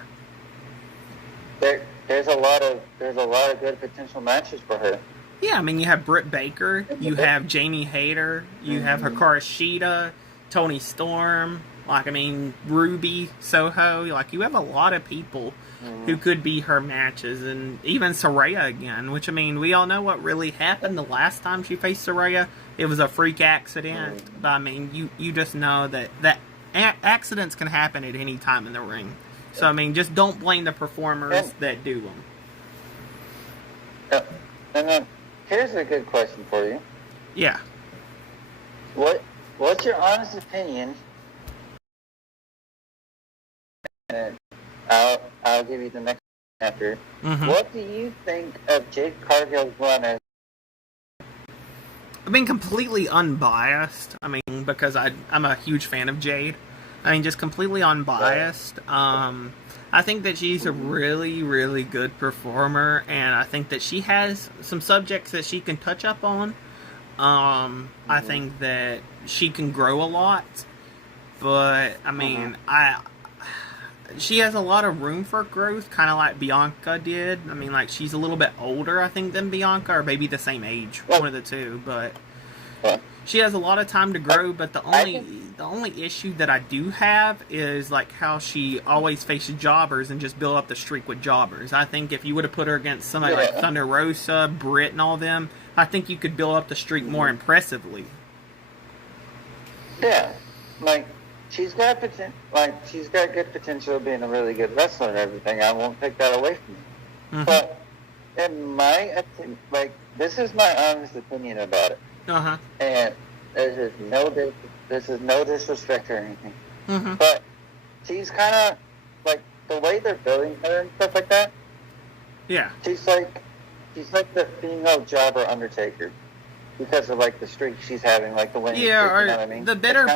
There's a lot of good potential matches for her. Yeah, I mean, you have Britt Baker, you have Jamie Hayter, you have Hikaru Shida, Toni Storm, Ruby Soho. You have a lot of people who could be her matches, and even Saraya again, which, we all know what really happened the last time she faced Saraya. It was a freak accident, but, you just know that accidents can happen at any time in the ring. So, just don't blame the performers that do them. And then, here's a good question for you. Yeah. What's your honest opinion? And I'll give you the next after. What do you think of Jade Cargill's run as? I've been completely unbiased. Because I'm a huge fan of Jade. Just completely unbiased. I think that she's a really, really good performer, and I think that she has some subjects that she can touch up on. I think that she can grow a lot, but she has a lot of room for growth, kind of like Bianca did. She's a little bit older, I think, than Bianca, or maybe the same age, one of the two, but she has a lot of time to grow. But the only issue that I do have is how she always faces jobbers and just build up the streak with jobbers. I think if you would have put her against somebody like Thunder Rosa, Britt, and all them, I think you could build up the streak more impressively. Yeah, she's got potential. She's got good potential of being a really good wrestler and everything. I won't take that away from her. But in my opinion, this is my honest opinion about it. And this is no disrespect or anything. But she's kind of the way they're building her and stuff like that. Yeah. She's like the female jobber Undertaker because of the streak she's having, the winning streak. You know what I mean? The better.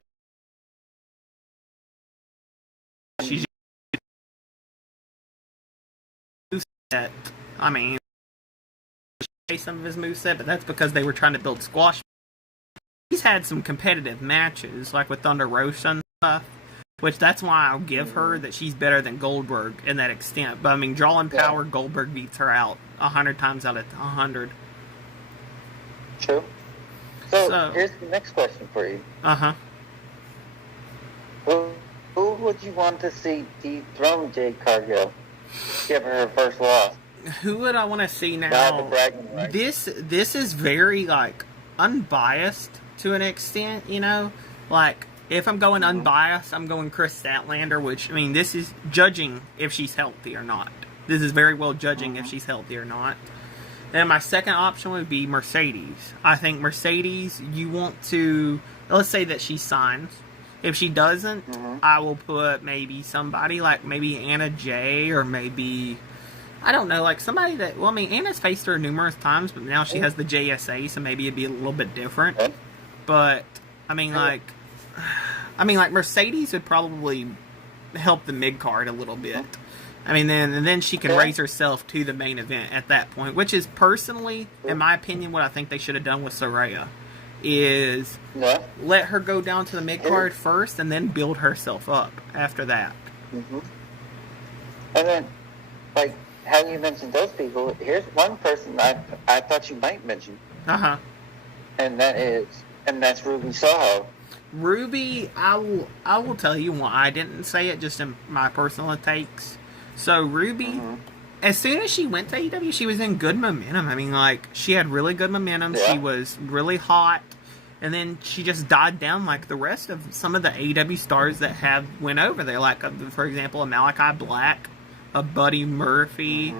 She's moveset. Some of his moveset, but that's because they were trying to build squash. He's had some competitive matches, with Thunder Rosa and stuff, which that's why I'll give her that she's better than Goldberg in that extent. But drawing power, Goldberg beats her out 100 times out of 100. True. So here's the next question for you. Who would you want to see dethrone Jade Cargill? Give her first loss. Who would I want to see now? This is very unbiased to an extent, if I'm going unbiased, I'm going Chris Statlander, which this is judging if she's healthy or not. This is very well judging if she's healthy or not. Then my second option would be Mercedes. I think Mercedes, you want to, let's say that she signs. If she doesn't, I will put maybe somebody maybe Anna Jay, or maybe, I don't know, somebody that, Anna's faced her numerous times, but now she has the JSA, so maybe it'd be a little bit different. But, Mercedes would probably help the mid-card a little bit. Then she can raise herself to the main event at that point, which is personally, in my opinion, what I think they should have done with Saraya. Is let her go down to the mid-card first and then build herself up after that. And then, how you mentioned those people, here's one person I thought you might mention. And that's Ruby Soho. Ruby, I will tell you why I didn't say it, just in my personal takes. So Ruby, as soon as she went to AEW, she was in good momentum. She had really good momentum. She was really hot. And then she just died down like the rest of some of the AEW stars that have went over there. For example, a Malachi Black, a Buddy Murphy.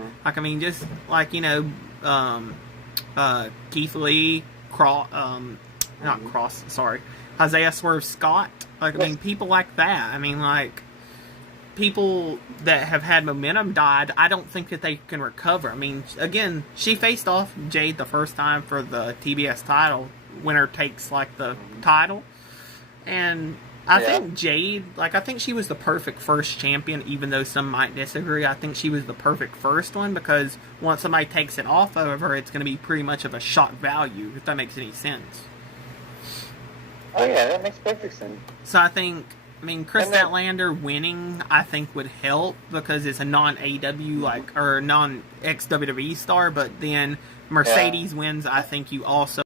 Keith Lee, Isaiah Swerve Scott. People like that. People that have had momentum died, I don't think that they can recover. Again, she faced off Jade the first time for the TBS title. Winner takes, the title. And I think Jade, like, I think she was the perfect first champion, even though some might disagree. I think she was the perfect first one because once somebody takes it off of her, it's going to be pretty much of a shock value, if that makes any sense. Oh, yeah, that makes perfect sense. So I think, Chris Statlander winning, I think, would help because it's a non-AEW, like, or non-ex-WWE star, but then Mercedes wins, I think you also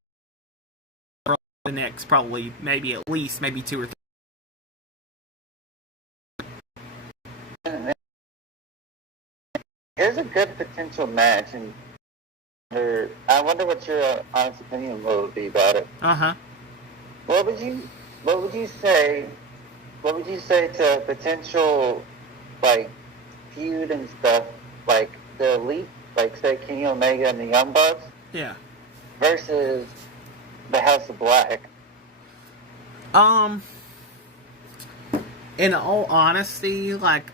the next probably, maybe at least, maybe 2 or 3. Here's a good potential match, and I wonder what your honest opinion would be about it. What would you say? What would you say to potential, like, feud and stuff, like the Elite, like say Kenny Omega and the Young Bucks, versus the House of Black? In all honesty, like,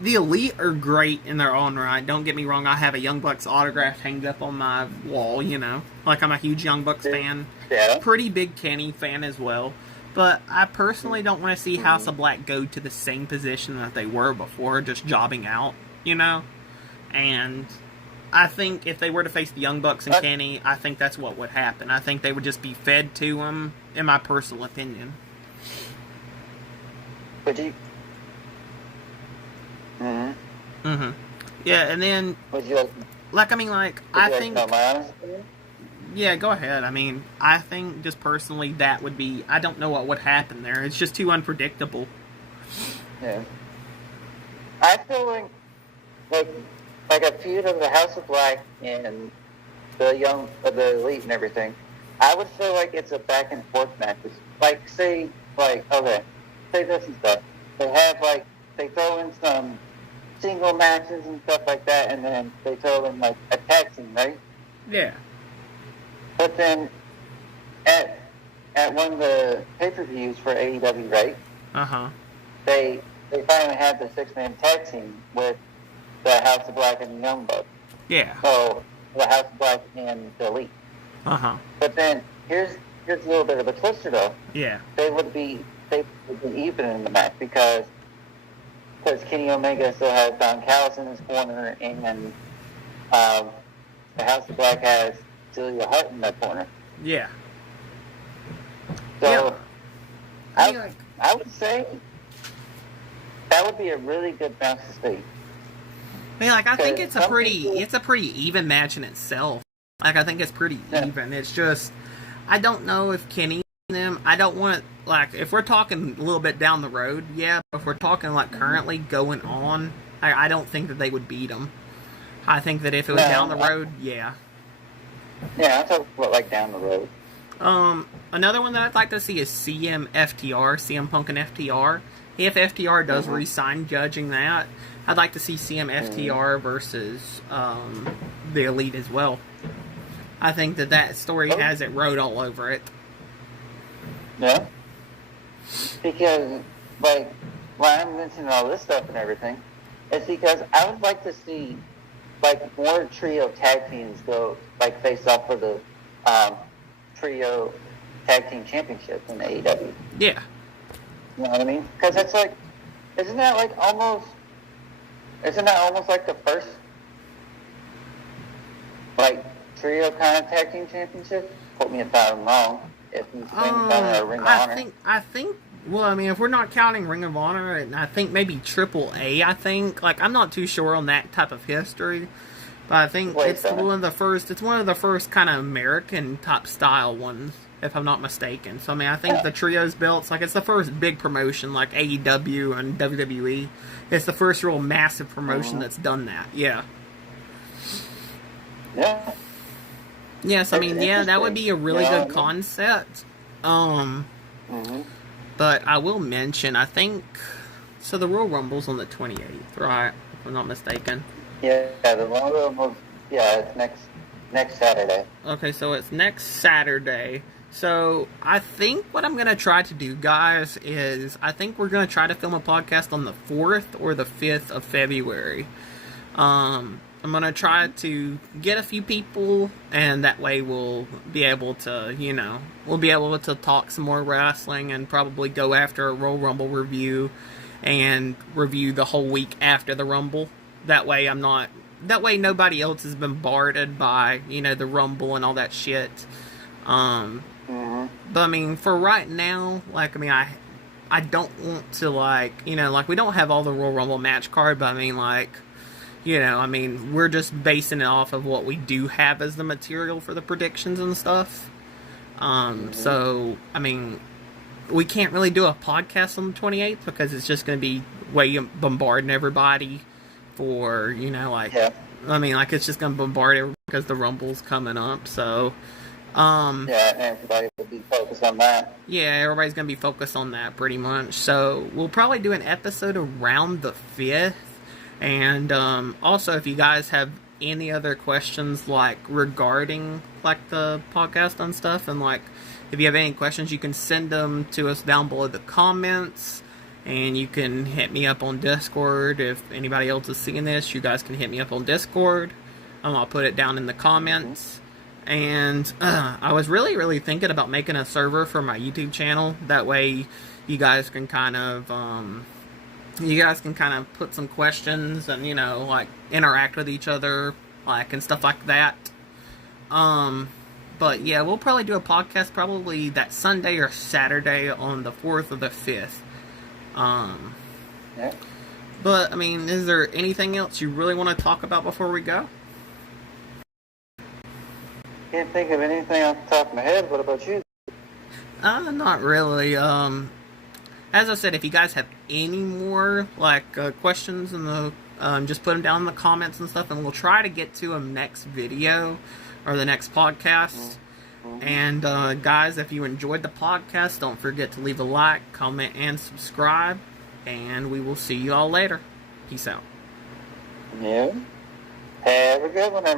the Elite are great in their own right. Don't get me wrong, I have a Young Bucks autograph hanged up on my wall, you know. Like, I'm a huge Young Bucks fan. Yeah. Pretty big Kenny fan as well. But I personally don't want to see House of Black go to the same position that they were before, just jobbing out, you know? And I think if they were to face the Young Bucks and Kenny, I think that's what would happen. I think they would just be fed to them, in my personal opinion. Would you... Yeah, and then... Would you like... I think... know my honest opinion? Yeah, go ahead. I think just personally that would be... I don't know what would happen there. It's just too unpredictable. Yeah. I feel like a feud of the House of Black and the Elite and everything. I would feel like it's a back and forth match. Like, say this and stuff. They throw in some single matches and stuff like that, and then they throw in, like, a tag team, right? Yeah. But then, at one of the pay-per-views for AEW, right? They finally had the 6-man tag team with the House of Black and the Young Bucks. Yeah. So, the House of Black and the Elite. But then, here's a little bit of a twister, though. Yeah. They would be even in the match because Kenny Omega still has Don Callis in his corner, and the House of Black has Julia Hart in that corner. Yeah. So, yeah. I would say that would be a really good match to see. I think it's a pretty even match in itself. Like, I think it's pretty even. It's just, I don't know if Kenny and them, I don't want, like, if we're talking a little bit down the road, yeah, but if we're talking, like, currently going on, I don't think that they would beat them. I think that if it was down the road, yeah. Yeah, I'm talking about, like, down the road. Another one that I'd like to see is CM Punk and FTR. If FTR does re-sign judging that, I'd like to see CM FTR versus the Elite as well. I think that story has it wrote all over it. Yeah. Because, like, why I'm mentioning all this stuff and everything is because I would like to see, like, more trio tag teams go, like, face off for the trio tag team championship in AEW. Yeah. You know what I mean? Because it's like, isn't that almost like the first, like, trio kind of tag team championship? Quote me if I'm wrong. If you think about Ring of Honor. I think, well, if we're not counting Ring of Honor, and I think maybe Triple A, I think, like, I'm not too sure on that type of history, but I think it's one of the first kind of American top style ones, if I'm not mistaken. So, I think the trios belts, like, it's the first big promotion, like AEW and WWE. It's the first real massive promotion that's done that, yeah. Yeah. Yes, that would be a really good concept. But I will mention, I think, so the Royal Rumble's on the 28th, right? If I'm not mistaken. Yeah, the Royal Rumble, it's next Saturday. Okay, so it's next Saturday. So I think what I'm going to try to do, guys, is I think we're going to try to film a podcast on the 4th or the 5th of February. I'm gonna try to get a few people, and that way we'll be able to, we'll be able to talk some more wrestling and probably go after a Royal Rumble review and review the whole week after the Rumble. That way nobody else is bombarded by, the Rumble and all that shit. But I mean, for right now, like, I mean, I don't want to, like, like, we don't have all the Royal Rumble match card, but I mean, like, I mean, we're just basing it off of what we do have as the material for the predictions and stuff. So, I mean, we can't really do a podcast on the 28th because it's just going to be way bombarding everybody for, like, yeah. I mean, like, it's just going to bombard everybody because the Rumble's coming up, so... yeah, everybody will be focused on that. Yeah, everybody's going to be focused on that pretty much. So, we'll probably do an episode around the 5th. And, also, if you guys have any other questions, like, regarding, like, the podcast and stuff, and, like, if you have any questions, you can send them to us down below the comments. And you can hit me up on Discord. If anybody else is seeing this, you guys can hit me up on Discord. I'll put it down in the comments. And I was really thinking about making a server for my YouTube channel. That way, you guys can kind of put some questions and like interact with each other, like, and stuff like that. But yeah, we'll probably do a podcast probably that Sunday or Saturday on the 4th or the 5th. Yeah. But I mean, is there anything else you really want to talk about before we go? Can't think of anything off the top of my head. What about you? Not really. As I said, if you guys have any more, like, questions in the, just put them down in the comments and stuff, and we'll try to get to them next video, or the next podcast. And, guys, if you enjoyed the podcast, don't forget to leave a like, comment, and subscribe, and we will see you all later. Peace out. Yeah. Have a good one, everybody.